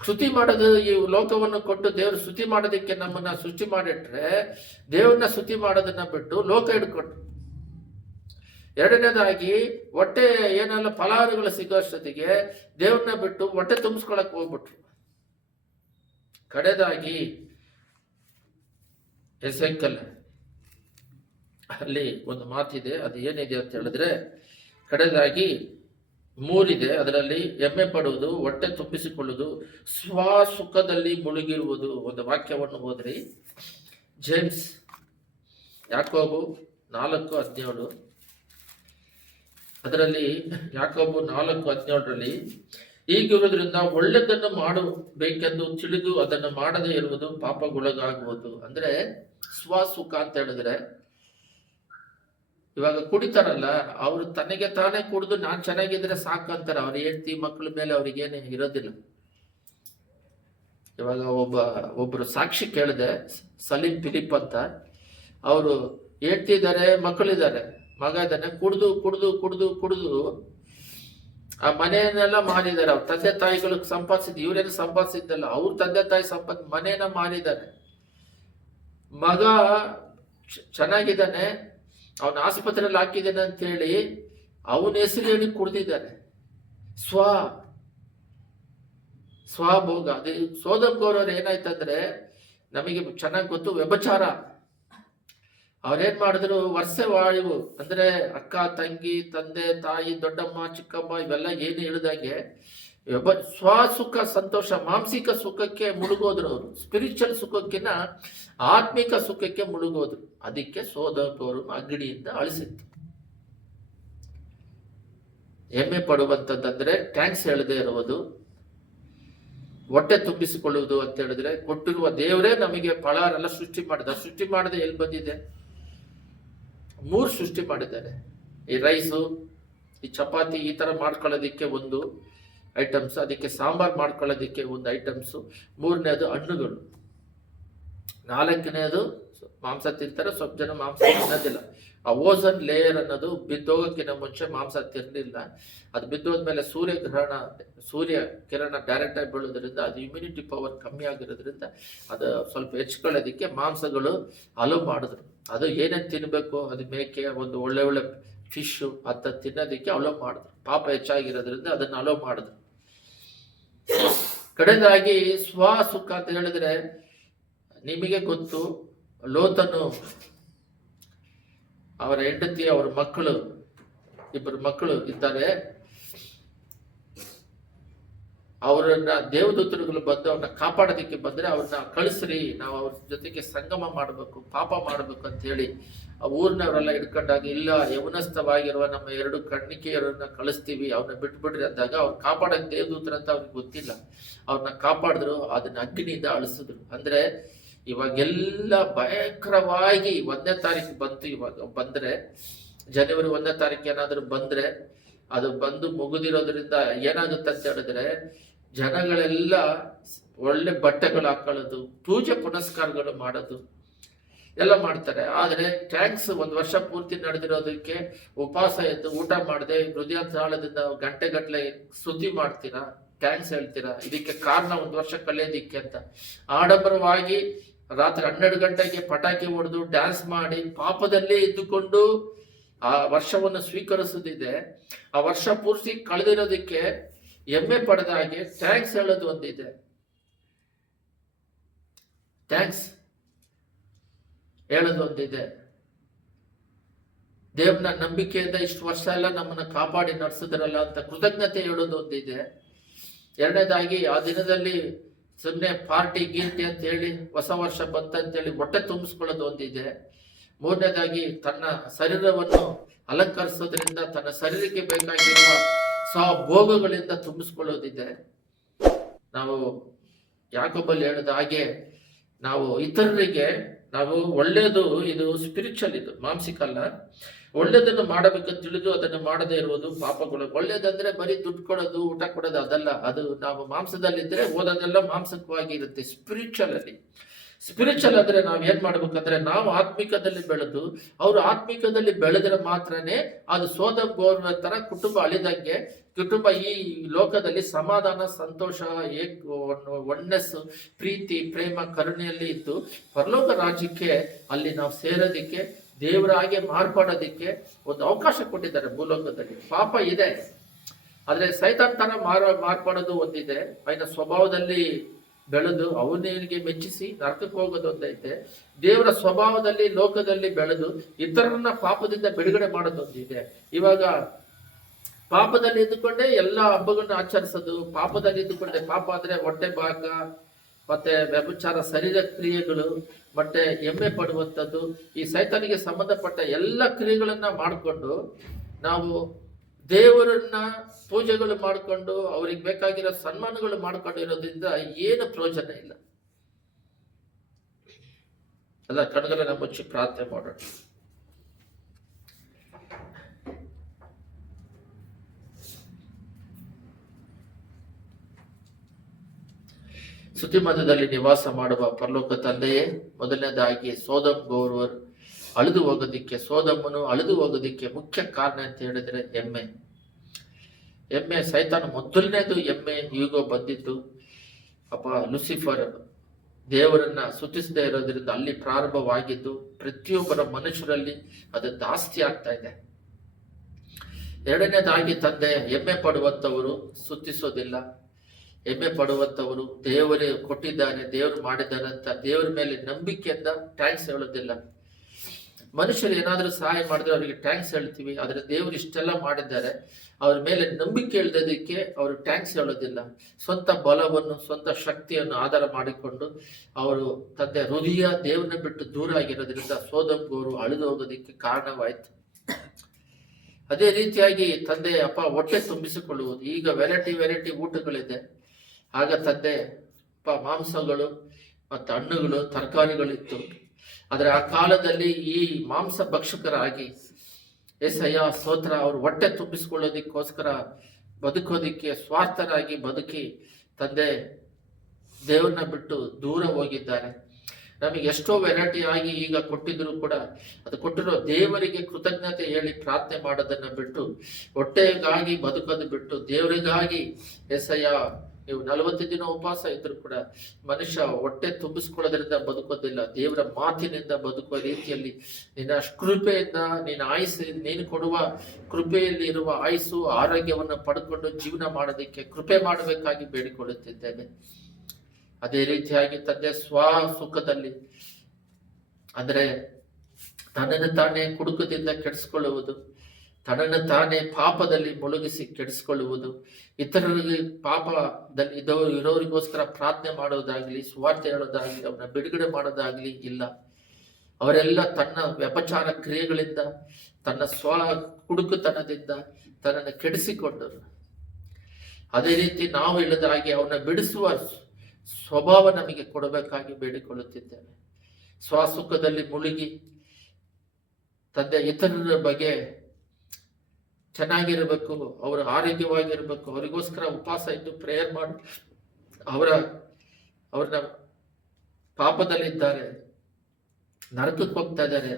ಸ್ತುತಿ ಮಾಡೋದು, ಈ ಲೋಕವನ್ನು ಕೊಟ್ಟು ದೇವ್ರು ಸ್ತುತಿ ಮಾಡೋದಕ್ಕೆ ನಮ್ಮನ್ನ ಸೃಷ್ಟಿ ಮಾಡಿಟ್ರೆ ದೇವ್ರನ್ನ ಸ್ತುತಿ ಮಾಡೋದನ್ನ ಬಿಟ್ಟು ಲೋಕ ಹಿಡ್ಕೊಂಡ್ರು. ಎರಡನೇದಾಗಿ ಹೊಟ್ಟೆ ಏನೆಲ್ಲ ಫಲಾಹಾರಗಳು ಸಿಗೋಷ್ಟೊತ್ತಿಗೆ ದೇವ್ರನ್ನ ಬಿಟ್ಟು ಹೊಟ್ಟೆ ತುಂಬಿಸ್ಕೊಳಕ್ ಹೋಗ್ಬಿಟ್ರು. ಕಡೆದಾಗಿ ಎಸೆಕಲ್ ಅಲ್ಲಿ ಒಂದು ಮಾತಿದೆ, ಅದು ಏನಿದೆ ಅಂತ ಹೇಳಿದ್ರೆ ಕಡೆದಾಗಿ 3 ಇದೆ. ಅದರಲ್ಲಿ ಹೆಮ್ಮೆ ಪಡುವುದು, ಹೊಟ್ಟೆ ತುಂಬಿಸಿಕೊಳ್ಳುವುದು, ಸ್ವಸುಖದಲ್ಲಿ ಮುಳುಗಿರುವುದು. ಒಂದು ವಾಕ್ಯವನ್ನು ಓದ್ರಿ. ಜೇಮ್ಸ್ ಯಾಕೋಬು 4:17. ಅದರಲ್ಲಿ ಯಾಕೋಬು 4:17ರಲ್ಲಿ ಹೀಗಿರುವುದರಿಂದ ಒಳ್ಳೆದನ್ನು ಮಾಡಬೇಕೆಂದು ತಿಳಿದು ಅದನ್ನು ಮಾಡದೇ ಇರುವುದು ಪಾಪಗೊಳಗಾಗುವುದು. ಅಂದ್ರೆ ಸ್ವಸುಖ ಅಂತ ಹೇಳಿದ್ರೆ, ಇವಾಗ ಕುಡಿತಾರಲ್ಲ, ಅವರು ತನಗೆ ತಾನೇ ಕುಡಿದು ನಾನ್ ಚೆನ್ನಾಗಿದ್ರೆ ಸಾಕಂತಾರೆ. ಅವ್ರ ಹೆಂಡತಿ ಮಕ್ಕಳ ಮೇಲೆ ಅವ್ರಿಗೇನೆ ಇರೋದಿಲ್ಲ. ಇವಾಗ ಒಬ್ರು ಸಾಕ್ಷಿ ಕೇಳಿದೆ, ಸಲೀಂ ಫಿಲಿಪ್ ಅಂತ. ಅವರು ಹೆಂಡತಿ ಇದ್ದಾರೆ, ಮಕ್ಕಳಿದ್ದಾರೆ, ಮಗ ಇದ್ದಾನೆ. ಕುಡ್ದು ಕುಡ್ದು ಕುಡ್ದು ಕುಡ್ದು ಆ ಮನೆಯನ್ನೆಲ್ಲ ಮಾರಿದ್ದಾರೆ. ಅವ್ರ ತಂದೆ ತಾಯಿಗಳಿಗೆ ಸಂಪಾದಿಸಿದ್, ಇವರೇನು ಸಂಪಾದಿಸಿದ್ದಲ್ಲ, ಅವ್ರ ತಂದೆ ತಾಯಿ ಮನೆಯನ್ನ ಮಾರಿದ್ದಾರೆ. ಮಗ ಚೆನ್ನಾಗಿದ್ದಾನೆ, ಅವನ ಆಸ್ಪತ್ರೆಯಲ್ಲಿ ಹಾಕಿದ್ದಾನೆ ಅಂತ ಹೇಳಿ ಅವನ ಹೆಸರು ಹೇಳಿ ಕುಡ್ದಿದ್ದಾನೆ. ಸ್ವಭೋಗ. ಅದು ಸೋದಮ್ ಗೌರವ್ರು ಏನಾಯ್ತಂದ್ರೆ, ನಮಗೆ ಚೆನ್ನಾಗಿ ಗೊತ್ತು, ವ್ಯಭಚಾರ. ಅವ್ರೇನ್ ಮಾಡಿದ್ರು, ವರ್ಷ ವಾಯುವು ಅಂದ್ರೆ ಅಕ್ಕ ತಂಗಿ ತಂದೆ ತಾಯಿ ದೊಡ್ಡಮ್ಮ ಚಿಕ್ಕಮ್ಮ ಇವೆಲ್ಲ ಏನು ಹೇಳಿದಾಗೆ ಸ್ವಸುಖ ಸಂತೋಷ ಮಾನಸಿಕ ಸುಖಕ್ಕೆ ಮುಳುಗೋದ್ರು. ಅವರು ಸ್ಪಿರಿಚುವಲ್ ಸುಖಕ್ಕಿಂತ ಆತ್ಮಿಕ ಸುಖಕ್ಕೆ ಮುಳುಗೋದ್ರು. ಅದಕ್ಕೆ ಸೋದರವರು ಅಗ್ನಿಯಿಂದ ಅಳಿಸಿತ್ತು. ಹೆಮ್ಮೆ ಪಡುವಂತದ್ದಂದ್ರೆ ಥ್ಯಾಂಕ್ಸ್ ಹೇಳದೆ ಇರುವುದು, ಹೊಟ್ಟೆ ತುಂಬಿಸಿಕೊಳ್ಳುವುದು ಅಂತ ಹೇಳಿದ್ರೆ, ಕೊಟ್ಟಿರುವ ದೇವರೇ ನಮಗೆ ಫಲಾರೆಲ್ಲ ಸೃಷ್ಟಿ ಮಾಡಿದ. ಸೃಷ್ಟಿ ಮಾಡದೆ ಎಲ್ಲಿ ಬಂದಿದೆ? 3 ಸೃಷ್ಟಿ ಮಾಡಿದ್ದಾರೆ. ಈ ರೈಸು, ಈ ಚಪಾತಿ ಈ ತರ ಮಾಡ್ಕೊಳ್ಳೋದಿಕ್ಕೆ ಒಂದು ಐಟಮ್ಸ್, ಅದಕ್ಕೆ ಸಾಂಬಾರ್ ಮಾಡ್ಕೊಳ್ಳೋದಿಕ್ಕೆ ಒಂದು ಐಟಮ್ಸ್, 3ನೇದು ಹಣ್ಣುಗಳು, 4ನೇದು ಮಾಂಸ ತಿಂತಾರೆ. ಸ್ವಲ್ಪ ಜನ ಮಾಂಸ ತಿನ್ನೋದಿಲ್ಲ. ಆ ಓಝನ್ ಲೇಯರ್ ಅನ್ನೋದು ಬಿದ್ದೋಗಕ್ಕಿಂತ ಮುಂಚೆ ಮಾಂಸ ತಿನ್ನಲಿಲ್ಲ. ಅದು ಬಿದ್ದೋದ್ಮೇಲೆ ಸೂರ್ಯ ಕಿರಣ ಡೈರೆಕ್ಟ್ ಆಗಿ ಬೀಳೋದ್ರಿಂದ ಅದು ಇಮ್ಯುನಿಟಿ ಪವರ್ ಕಮ್ಮಿ ಆಗಿರೋದ್ರಿಂದ ಅದು ಸ್ವಲ್ಪ ಹೆಚ್ಕೊಳ್ಳೋದಿಕ್ಕೆ ಮಾಂಸಗಳು ಅಲೋ ಮಾಡಿದ್ರು. ಅದು ಏನೇನು ತಿನ್ಬೇಕು, ಅದು ಮೇಕೆ, ಒಂದು ಒಳ್ಳೆ ಫಿಶ್ ಅಂತ ತಿನ್ನೋದಿಕ್ಕೆ ಅಲೋ ಮಾಡಿದ್ರು. ಪಾಪ ಹೆಚ್ಚಾಗಿರೋದ್ರಿಂದ ಅದನ್ನ ಅಲೋ ಮಾಡಿದ್ರು. ಕಡೆದಾಗಿ ಸ್ವಸುಖ ಅಂತ ಹೇಳಿದ್ರೆ, ನಿಮಗೆ ಗೊತ್ತು, ಲೋತನು ಅವರ ಹೆಂಡತಿ, ಅವರ ಮಕ್ಕಳು, 2 ಮಕ್ಕಳು ಇದ್ದಾರೆ. ಅವರನ್ನ ದೇವದೂತರುಗಳು ಬಂದು ಅವ್ರನ್ನ ಕಾಪಾಡೋದಕ್ಕೆ ಬಂದ್ರೆ ಅವ್ರನ್ನ ಕಳಿಸ್ರಿ, ನಾವು ಅವ್ರ ಜೊತೆಗೆ ಸಂಗಮ ಮಾಡಬೇಕು, ಪಾಪ ಮಾಡಬೇಕು ಅಂತ ಹೇಳಿ ಆ ಊರಿನವರೆಲ್ಲ ಹಿಡ್ಕೊಂಡಾಗ, ಇಲ್ಲ ಯವನಸ್ಥವಾಗಿರುವ ನಮ್ಮ 2 ಕಣ್ಣಿಕೆಯರನ್ನ ಕಳಿಸ್ತೀವಿ, ಅವ್ರನ್ನ ಬಿಟ್ಬಿಡ್ರಿ ಅಂದಾಗ ಅವ್ರು ಕಾಪಾಡೋಕೆ ದೇವದೂತರಂತ ಅವ್ರಿಗೆ ಗೊತ್ತಿಲ್ಲ. ಅವ್ರನ್ನ ಕಾಪಾಡಿದ್ರು, ಅದನ್ನ ಅಗ್ನಿಯಿಂದ ಅಳಿಸಿದ್ರು. ಅಂದ್ರೆ ಇವಾಗೆಲ್ಲ ಭಯಂಕರವಾಗಿ 1ನೇ ತಾರೀಕು ಬಂತು. ಇವಾಗ ಬಂದ್ರೆ ಜನವರಿ 1ನೇ ತಾರೀಕು ಏನಾದ್ರು ಬಂದ್ರೆ ಅದು ಬಂದು ಮುಗಿದಿರೋದ್ರಿಂದ ಏನಾಗುತ್ತೆ ಅಂತ ಹೇಳಿದ್ರೆ, ಜನಗಳೆಲ್ಲ ಒಳ್ಳೆ ಬಟ್ಟೆಗಳು ಹಾಕೊಳ್ಳೋದು, ಪೂಜೆ ಪುನಸ್ಕಾರಗಳು ಮಾಡೋದು ಎಲ್ಲ ಮಾಡ್ತಾರೆ. ಆದ್ರೆ ಟ್ಯಾಂಕ್ಸ್ 1 ವರ್ಷ ಪೂರ್ತಿ ನಡೆದಿರೋದಕ್ಕೆ ಉಪವಾಸ ಎದ್ದು ಊಟ ಮಾಡದೆ ಹೃದಯಾಂತರಾಳದಿಂದ ಗಂಟೆಗಟ್ಟಲೆ ಸ್ತುತಿ ಮಾಡ್ತೀರಾ, ಟ್ಯಾಂಕ್ಸ್ ಹೇಳ್ತೀರಾ. ಇದಕ್ಕೆ ಕಾರಣ 1 ವರ್ಷ ಕಲಿಯೋದಿಕ್ಕೆ ಅಂತ ಆಡಂಬರವಾಗಿ ರಾತ್ರಿ 12 ಗಂಟೆಗೆ ಪಟಾಕಿ ಹೊಡೆದು ಡ್ಯಾನ್ಸ್ ಮಾಡಿ ಪಾಪದಲ್ಲೇ ಇದ್ದುಕೊಂಡು ಆ ವರ್ಷವನ್ನು ಸ್ವೀಕರಿಸುತ್ತಿದೆ. ಆ ವರ್ಷ ಪೂರ್ತಿ ಕಳೆದಿರೋದಕ್ಕೆ ಹೆಮ್ಮೆ ಪಡೆದ ಹಾಗೆ ಥ್ಯಾಂಕ್ಸ್ ಹೇಳೋದು ಒಂದಿದೆ. ಥ್ಯಾಂಕ್ಸ್ ಹೇಳೋದು ಒಂದಿದೆ. ದೇವ್ರನ್ನ ನಂಬಿಕೆಯಿಂದ ಇಷ್ಟು ವರ್ಷ ಎಲ್ಲ ನಮ್ಮನ್ನ ಕಾಪಾಡಿ ನಡೆಸಿದ್ರಲ್ಲ ಅಂತ ಕೃತಜ್ಞತೆ ಹೇಳೋದು ಒಂದಿದೆ. ಎರಡನೇದಾಗಿ ಆ ದಿನದಲ್ಲಿ ಸುಮ್ಮನೆ ಪಾರ್ಟಿ ಗೀರ್ಟಿ ಅಂತ ಹೇಳಿ ಹೊಸ ವರ್ಷ ಬಂತಂತೇಳಿ ಹೊಟ್ಟೆ ತುಂಬಿಸ್ಕೊಳ್ಳೋದು ಒಂದಿದೆ. ಮೂರನೇದಾಗಿ ತನ್ನ ಶರೀರವನ್ನು ಅಲಂಕರಿಸೋದ್ರಿಂದ ತನ್ನ ಶರೀರಕ್ಕೆ ಬೇಕಾಗಿರುವ ಭೋಗಗಳಿಂದ ತುಂಬಿಸ್ಕೊಳ್ಳೋದಿದೆ. ನಾವು ಯಾಕೊಬ್ಬಲ್ಲಿ ಹೇಳಿದ ಹಾಗೆ ನಾವು ಇತರರಿಗೆ ನಾವು ಒಳ್ಳೇದು, ಇದು ಸ್ಪಿರಿಚುವಲ್, ಇದು ಮಾನಸಿಕ ಅಲ್ಲ. ಒಳ್ಳೇದನ್ನು ಮಾಡಬೇಕಂತ ತಿಳಿದು ಅದನ್ನು ಮಾಡದೇ ಇರುವುದು ಪಾಪಗಳು. ಒಳ್ಳೇದಂದ್ರೆ ಬರೀ ದುಡ್ಡು ಕೊಡೋದು, ಊಟ ಕೊಡೋದು ಅದಲ್ಲ. ಅದು ನಾವು ಮಾಂಸದಲ್ಲಿದ್ದರೆ ಓದೋದೆಲ್ಲ ಮಾಂಸಕವಾಗಿ ಇರುತ್ತೆ. ಸ್ಪಿರಿಚುವಲ್ ಅಂದ್ರೆ ನಾವ್ ಏನ್ ಮಾಡ್ಬೇಕಂದ್ರೆ ನಾವು ಆತ್ಮಿಕದಲ್ಲಿ ಬೆಳೆದು ಅವ್ರು ಆತ್ಮಿಕದಲ್ಲಿ ಬೆಳೆದ್ರೆ ಮಾತ್ರನೇ ಅದು ಸೋದಮ್ ಗೋರ್ವ ತರ ಕುಟುಂಬ ಅಳಿದಂಗೆ, ಕುಟುಂಬ ಈ ಲೋಕದಲ್ಲಿ ಸಮಾಧಾನ, ಸಂತೋಷ, ಒನ್ನೆಸ್, ಪ್ರೀತಿ, ಪ್ರೇಮ, ಕರುಣೆಯಲ್ಲಿ ಇದ್ದು ಪರಲೋಕ ರಾಜ್ಯಕ್ಕೆ ಅಲ್ಲಿ ನಾವು ಸೇರೋದಿಕ್ಕೆ, ದೇವರ ಹಾಗೆ ಮಾರ್ಪಾಡೋದಿಕ್ಕೆ ಒಂದು ಅವಕಾಶ ಕೊಟ್ಟಿದ್ದಾರೆ ಭೂಲೋಕದಲ್ಲಿ. ಪಾಪ ಇದೆ, ಆದ್ರೆ ಸೈತಾನ್ ತರ ಮಾರ್ಪಾಡೋದು ಒಂದಿದೆ. ಅವನ ಸ್ವಭಾವದಲ್ಲಿ ಬೆಳೆದು ಅವನಿಗೆ ಮೆಚ್ಚಿಸಿ ನರಕಕ್ಕೆ ಹೋಗೋದು ಒಂದೈತೆ. ದೇವರ ಸ್ವಭಾವದಲ್ಲಿ ಲೋಕದಲ್ಲಿ ಬೆಳೆದು ಇತರರನ್ನ ಪಾಪದಿಂದ ಬಿಡುಗಡೆ ಮಾಡೋದೊಂದಿದೆ. ಇವಾಗ ಪಾಪದಲ್ಲಿ ಇದ್ದುಕೊಂಡೇ ಎಲ್ಲ ಹಬ್ಬಗಳನ್ನ ಆಚರಿಸೋದು, ಪಾಪದಲ್ಲಿ ಇದ್ದುಕೊಂಡೆ, ಪಾಪ ಅಂದ್ರೆ ಹೊಟ್ಟೆ ಭಾಗ, ಮತ್ತೆ ವ್ಯಭಿಚಾರ, ಶರೀರ ಕ್ರಿಯೆಗಳು, ಮತ್ತೆ ಎಮ್ಮೆ ಪಡುವಂಥದ್ದು, ಈ ಸೈತಾನಿಗೆ ಸಂಬಂಧಪಟ್ಟ ಎಲ್ಲ ಕ್ರಿಯೆಗಳನ್ನ ಮಾಡಿಕೊಂಡು ನಾವು ದೇವರನ್ನ ಪೂಜೆಗಳು ಮಾಡಿಕೊಂಡು ಅವ್ರಿಗೆ ಬೇಕಾಗಿರೋ ಸನ್ಮಾನಗಳು ಮಾಡ್ಕೊಂಡಿರೋದ್ರಿಂದ ಏನು ಪ್ರಯೋಜನ ಇಲ್ಲ ಅಲ್ಲ. ಕಣ್ಗಳನ್ನ ಮುಚ್ಚಿ ಪ್ರಾರ್ಥನೆ ಮಾಡೋಣ. ಸ್ತುತಿ ಮಧ್ಯದಲ್ಲಿ ನಿವಾಸ ಮಾಡುವ ಪರಲೋಕ ತಂದೆಯೇ, ಮೊದಲನೇದಾಗಿ ಸೋದಮ್ ಗೋರ್ವರ್ ಅಳಿದು ಹೋಗೋದಿಕ್ಕೆ, ಸೋದಮ್ಮನು ಅಳಿದು ಹೋಗೋದಿಕ್ಕೆ ಮುಖ್ಯ ಕಾರಣ ಅಂತ ಹೇಳಿದ್ರೆ ಎಮ್ಮೆ ಸೈತಾನ ಮೊದಲನೇದು ಎಮ್ಮೆ ಈಗೋ ಬಂದಿದ್ದು. ಲೂಸಿಫರ್ ದೇವರನ್ನ ಸ್ತುತಿಸದೇ ಇರೋದ್ರಿಂದ ಅಲ್ಲಿ ಪ್ರಾರಂಭವಾಗಿದ್ದು ಪ್ರತಿಯೊಬ್ಬರ ಮನುಷ್ಯರಲ್ಲಿ ಅದು ಜಾಸ್ತಿ ಆಗ್ತಾ ಇದೆ. ಎರಡನೇದಾಗಿ ತಂದೆ, ಎಮ್ಮೆ ಪಡುವಂಥವರು ಸ್ತುತಿಸೋದಿಲ್ಲ. ಎಮ್ಮೆ ಪಡುವಂಥವರು ದೇವರೇ ಕೊಟ್ಟಿದ್ದಾನೆ, ದೇವರು ಮಾಡಿದ್ದಾರೆ ಅಂತ ದೇವರ ಮೇಲೆ ನಂಬಿಕೆಯಿಂದ ಟ್ಯಾಂಕ್ಸ್ ಹೇಳೋದಿಲ್ಲ. ಮನುಷ್ಯರು ಏನಾದರೂ ಸಹಾಯ ಮಾಡಿದ್ರೆ ಅವರಿಗೆ ಟ್ಯಾಂಕ್ಸ್ ಹೇಳ್ತೀವಿ, ಆದರೆ ದೇವರು ಇಷ್ಟೆಲ್ಲ ಮಾಡಿದ್ದಾರೆ, ಅವ್ರ ಮೇಲೆ ನಂಬಿಕೆ ಇಲ್ಲದಕ್ಕೆ ಅವರು ಟ್ಯಾಂಕ್ಸ್ ಹೇಳೋದಿಲ್ಲ. ಸ್ವಂತ ಬಲವನ್ನು, ಸ್ವಂತ ಶಕ್ತಿಯನ್ನು ಆಧಾರ ಮಾಡಿಕೊಂಡು ಅವರು ತಂದೆ ಹೃದಯ ದೇವರನ್ನ ಬಿಟ್ಟು ದೂರ ಆಗಿರೋದ್ರಿಂದ ಸೋದಮ್ ಗೋರು ಅಳಿದು ಹೋಗೋದಕ್ಕೆ ಕಾರಣವಾಯ್ತು. ಅದೇ ರೀತಿಯಾಗಿ ತಂದೆ ಹೊಟ್ಟೆ ತುಂಬಿಸಿಕೊಳ್ಳುವುದು. ಈಗ ವೆರೈಟಿ ಊಟಗಳಿದೆ. ಆಗ ತಂದೆ ಮಾಂಸಗಳು ಮತ್ತು ಹಣ್ಣುಗಳು, ತರಕಾರಿಗಳಿತ್ತು. ಆದರೆ ಆ ಕಾಲದಲ್ಲಿ ಈ ಮಾಂಸ ಭಕ್ಷಕರಾಗಿ ಏಸಯ್ಯ ಸ್ತೋತ್ರ, ಅವರು ಹೊಟ್ಟೆ ತುಂಬಿಸಿಕೊಳ್ಳೋದಕ್ಕೋಸ್ಕರ ಬದುಕೋದಿಕ್ಕೆ ಸ್ವಾರ್ಥರಾಗಿ ಬದುಕಿ ತಂದೆ ದೇವ್ರನ್ನ ಬಿಟ್ಟು ದೂರ ಹೋಗಿದ್ದಾರೆ. ನಮಗೆ ಎಷ್ಟೋ ವೆರೈಟಿ ಆಗಿ ಈಗ ಕೊಟ್ಟಿದ್ರು ಕೂಡ ಅದು ಕೊಟ್ಟಿರೋ ದೇವರಿಗೆ ಕೃತಜ್ಞತೆ ಹೇಳಿ ಪ್ರಾರ್ಥನೆ ಮಾಡೋದನ್ನ ಬಿಟ್ಟು, ಹೊಟ್ಟೆಗಾಗಿ ಬದುಕೋದು ಬಿಟ್ಟು ದೇವರಿಗಾಗಿ ಏಸಯ್ಯ ನೀವು 40 ದಿನ ಉಪವಾಸ ಇದ್ರು ಕೂಡ ಮನುಷ್ಯ ಹೊಟ್ಟೆ ತುಂಬಿಸ್ಕೊಳ್ಳೋದ್ರಿಂದ ಬದುಕೋದಿಲ್ಲ, ದೇವರ ಮಾತಿನಿಂದ ಬದುಕುವ ರೀತಿಯಲ್ಲಿ ನಿನ್ನ ಕೃಪೆಯಿಂದ ನೀನು ಕೊಡುವ ಕೃಪೆಯಲ್ಲಿ ಇರುವ ಆಯುಸ್ಸು, ಆರೋಗ್ಯವನ್ನು ಪಡೆದುಕೊಂಡು ಜೀವನ ಮಾಡೋದಕ್ಕೆ ಕೃಪೆ ಮಾಡಬೇಕಾಗಿ ಬೇಡಿಕೊಳ್ಳುತ್ತಿದ್ದೇನೆ. ಅದೇ ರೀತಿಯಾಗಿ ತಂದೆ ಸುಖದಲ್ಲಿ ಅಂದ್ರೆ ತನ್ನನ್ನು ತಾನೇ ಕುಡುಕದಿಂದ ಕೆಡಿಸ್ಕೊಳ್ಳುವುದು, ತನ್ನನ್ನು ತಾನೇ ಪಾಪದಲ್ಲಿ ಮುಳುಗಿಸಿ ಕೆಡಿಸ್ಕೊಳ್ಳುವುದು, ಇತರರಿಗೆ ಪಾಪದಲ್ಲಿ ಇರೋರಿಗೋಸ್ಕರ ಪ್ರಾರ್ಥನೆ ಮಾಡೋದಾಗ್ಲಿ, ಸುವಾರ್ತೆ ಹೇಳೋದಾಗ್ಲಿ, ಅವನ್ನ ಬಿಡುಗಡೆ ಮಾಡೋದಾಗ್ಲಿ ಇಲ್ಲ. ಅವರೆಲ್ಲ ತನ್ನ ವ್ಯಪಚಾರ ಕ್ರಿಯೆಗಳಿಂದ, ತನ್ನ ಕುಡುಕುತನದಿಂದ ತನ್ನನ್ನು ಕೆಡಿಸಿಕೊಂಡರು. ಅದೇ ರೀತಿ ನಾವು ಇಲ್ಲದ ಹಾಗೆ ಅವನ್ನ ಬಿಡಿಸುವ ಸ್ವಭಾವ ನಮಗೆ ಕೊಡಬೇಕಾಗಿ ಬೇಡಿಕೊಳ್ಳುತ್ತಿದ್ದೇವೆ. ಸ್ವಸುಖದಲ್ಲಿ ಮುಳುಗಿ ತಂದೆ ಇತರರ ಬಗ್ಗೆ ಚೆನ್ನಾಗಿರ್ಬೇಕು, ಅವರು ಆರೋಗ್ಯವಾಗಿರ್ಬೇಕು, ಅವರಿಗೋಸ್ಕರ ಉಪವಾಸ ಇದ್ದು ಪ್ರೇಯರ್ ಮಾಡಿ ಅವ್ರನ್ನ ಪಾಪದಲ್ಲಿದ್ದಾರೆ, ನರಕಕ್ಕೆ ಹೋಗ್ತಾ ಇದ್ದಾರೆ,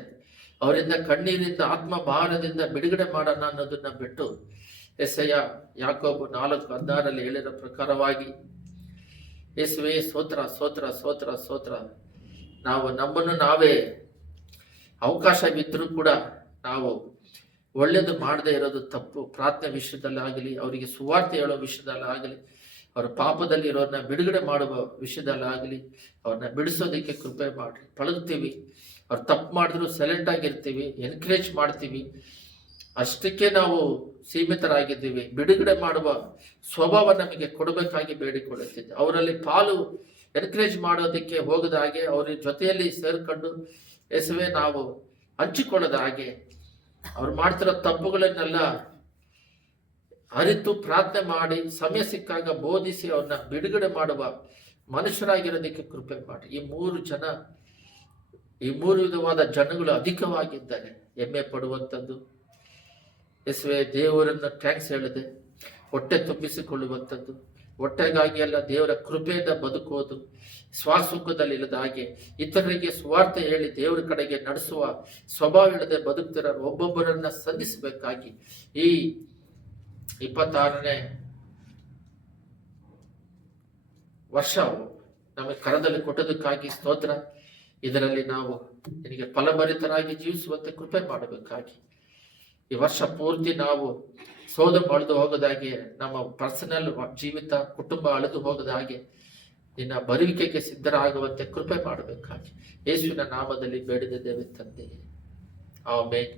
ಅವರಿಂದ ಕಣ್ಣೀರಿಂದ ಆತ್ಮಭಾವನದಿಂದ ಬಿಡುಗಡೆ ಮಾಡೋಣ ಅನ್ನೋದನ್ನ ಬಿಟ್ಟು ಯೆಶಾಯ ಯಾಕೋಬ 4:16 ಹೇಳಿರೋ ಪ್ರಕಾರವಾಗಿ ಯೇಸುವೇ ಸ್ತೋತ್ರ ಸ್ತೋತ್ರ ಸ್ತೋತ್ರ ಸ್ತೋತ್ರ, ನಾವು ನಮ್ಮನ್ನು ನಾವೇ ಅವಕಾಶವಿದ್ರೂ ಕೂಡ ನಾವು ಒಳ್ಳೇದು ಮಾಡದೇ ಇರೋದು ತಪ್ಪು. ಪ್ರಾರ್ಥನೆ ವಿಷಯದಲ್ಲಾಗಲಿ, ಅವರಿಗೆ ಸುವಾರ್ತೆ ಹೇಳೋ ವಿಷಯದಲ್ಲಾಗಲಿ, ಅವರ ಪಾಪದಲ್ಲಿ ಇರೋರನ್ನ ಬಿಡುಗಡೆ ಮಾಡುವ ವಿಷಯದಲ್ಲಾಗಲಿ ಅವ್ರನ್ನ ಬಿಡಿಸೋದಕ್ಕೆ ಕೃಪೆ ಮಾಡ್ರಿ. ಪಳಗ್ತೀವಿ, ಅವ್ರು ತಪ್ಪು ಮಾಡಿದ್ರು ಸೈಲೆಂಟ್ ಆಗಿರ್ತೀವಿ, ಎನ್ಕರೇಜ್ ಮಾಡ್ತೀವಿ, ಅಷ್ಟಕ್ಕೆ ನಾವು ಸೀಮಿತರಾಗಿದ್ದೀವಿ. ಬಿಡುಗಡೆ ಮಾಡುವ ಸ್ವಭಾವ ನಮಗೆ ಕೊಡಬೇಕಾಗಿ ಬೇಡಿಕೊಳ್ಳುತ್ತಿದ್ದೆ. ಅವರಲ್ಲಿ ಪಾಲು ಎನ್ಕರೇಜ್ ಮಾಡೋದಕ್ಕೆ ಹೋಗದ ಹಾಗೆ, ಅವ್ರ ಜೊತೆಯಲ್ಲಿ ಸೇರ್ಕೊಂಡು ಯೇಸುವೆ ನಾವು ಹಂಚಿಕೊಳ್ಳದ ಹಾಗೆ, ಅವ್ರು ಮಾಡ್ತಿರೋ ತಪ್ಪುಗಳನ್ನೆಲ್ಲ ಅರಿತು ಪ್ರಾರ್ಥನೆ ಮಾಡಿ ಸಮಯ ಸಿಕ್ಕಾಗ ಬೋಧಿಸಿ ಅವ್ರನ್ನ ಬಿಡುಗಡೆ ಮಾಡುವ ಮನುಷ್ಯರಾಗಿರೋದಕ್ಕೆ ಕೃಪೆ ಮಾಡಿ. ಈ ಮೂರು ವಿಧವಾದ ಜನಗಳು ಅಧಿಕವಾಗಿದ್ದಾರೆ. ಹೆಮ್ಮೆ ಪಡುವಂಥದ್ದು, ಯೇಸುವೆ ದೇವರನ್ನು ಥ್ಯಾಂಕ್ಸ್ ಹೇಳದೆ ಹೊಟ್ಟೆ ತುಂಬಿಸಿಕೊಳ್ಳುವಂಥದ್ದು, ಹೊಟ್ಟೆಗಾಗಿ ಎಲ್ಲ ದೇವರ ಕೃಪೆಯಿಂದ ಬದುಕೋದು, ಸ್ವಾಸುಖದಲ್ಲಿ ಇಲ್ಲದ ಹಾಗೆ ಇತರರಿಗೆ ಸುವಾರ್ತೆ ಹೇಳಿ ದೇವರ ಕಡೆಗೆ ನಡೆಸುವ ಸ್ವಭಾವ ಇಲ್ಲದೆ ಬದುಕ್ತಿರೋ ಒಬ್ಬೊಬ್ಬರನ್ನ ಸಂಧಿಸಬೇಕಾಗಿ ಈ 26ನೇ ವರ್ಷ ನಮಗೆ ಕರದಲ್ಲಿ ಕೊಟ್ಟದಕ್ಕಾಗಿ ಸ್ತೋತ್ರ. ಇದರಲ್ಲಿ ನಾವು ನಿನಗೆ ಫಲಭರಿತರಾಗಿ ಜೀವಿಸುವಂತೆ ಕೃಪೆ ಮಾಡಬೇಕಾಗಿ, ಈ ವರ್ಷ ಪೂರ್ತಿ ನಾವು ಅಳೆದು ಹೋಗದಾಗೆ, ನಮ್ಮ ಪರ್ಸನಲ್ ಜೀವಿತ ಕುಟುಂಬ ಅಳೆದು ಹೋಗದ ಹಾಗೆ ನಿನ್ನ ಬರುವಿಕೆಗೆ ಸಿದ್ಧರಾಗುವಂತೆ ಕೃಪೆ ಮಾಡಬೇಕಾಗಿ ಯೇಸುವಿನ ನಾಮದಲ್ಲಿ ಬೇಡಿದ್ದೇವೆ ತಂದೆ, ಆಮೆನ್.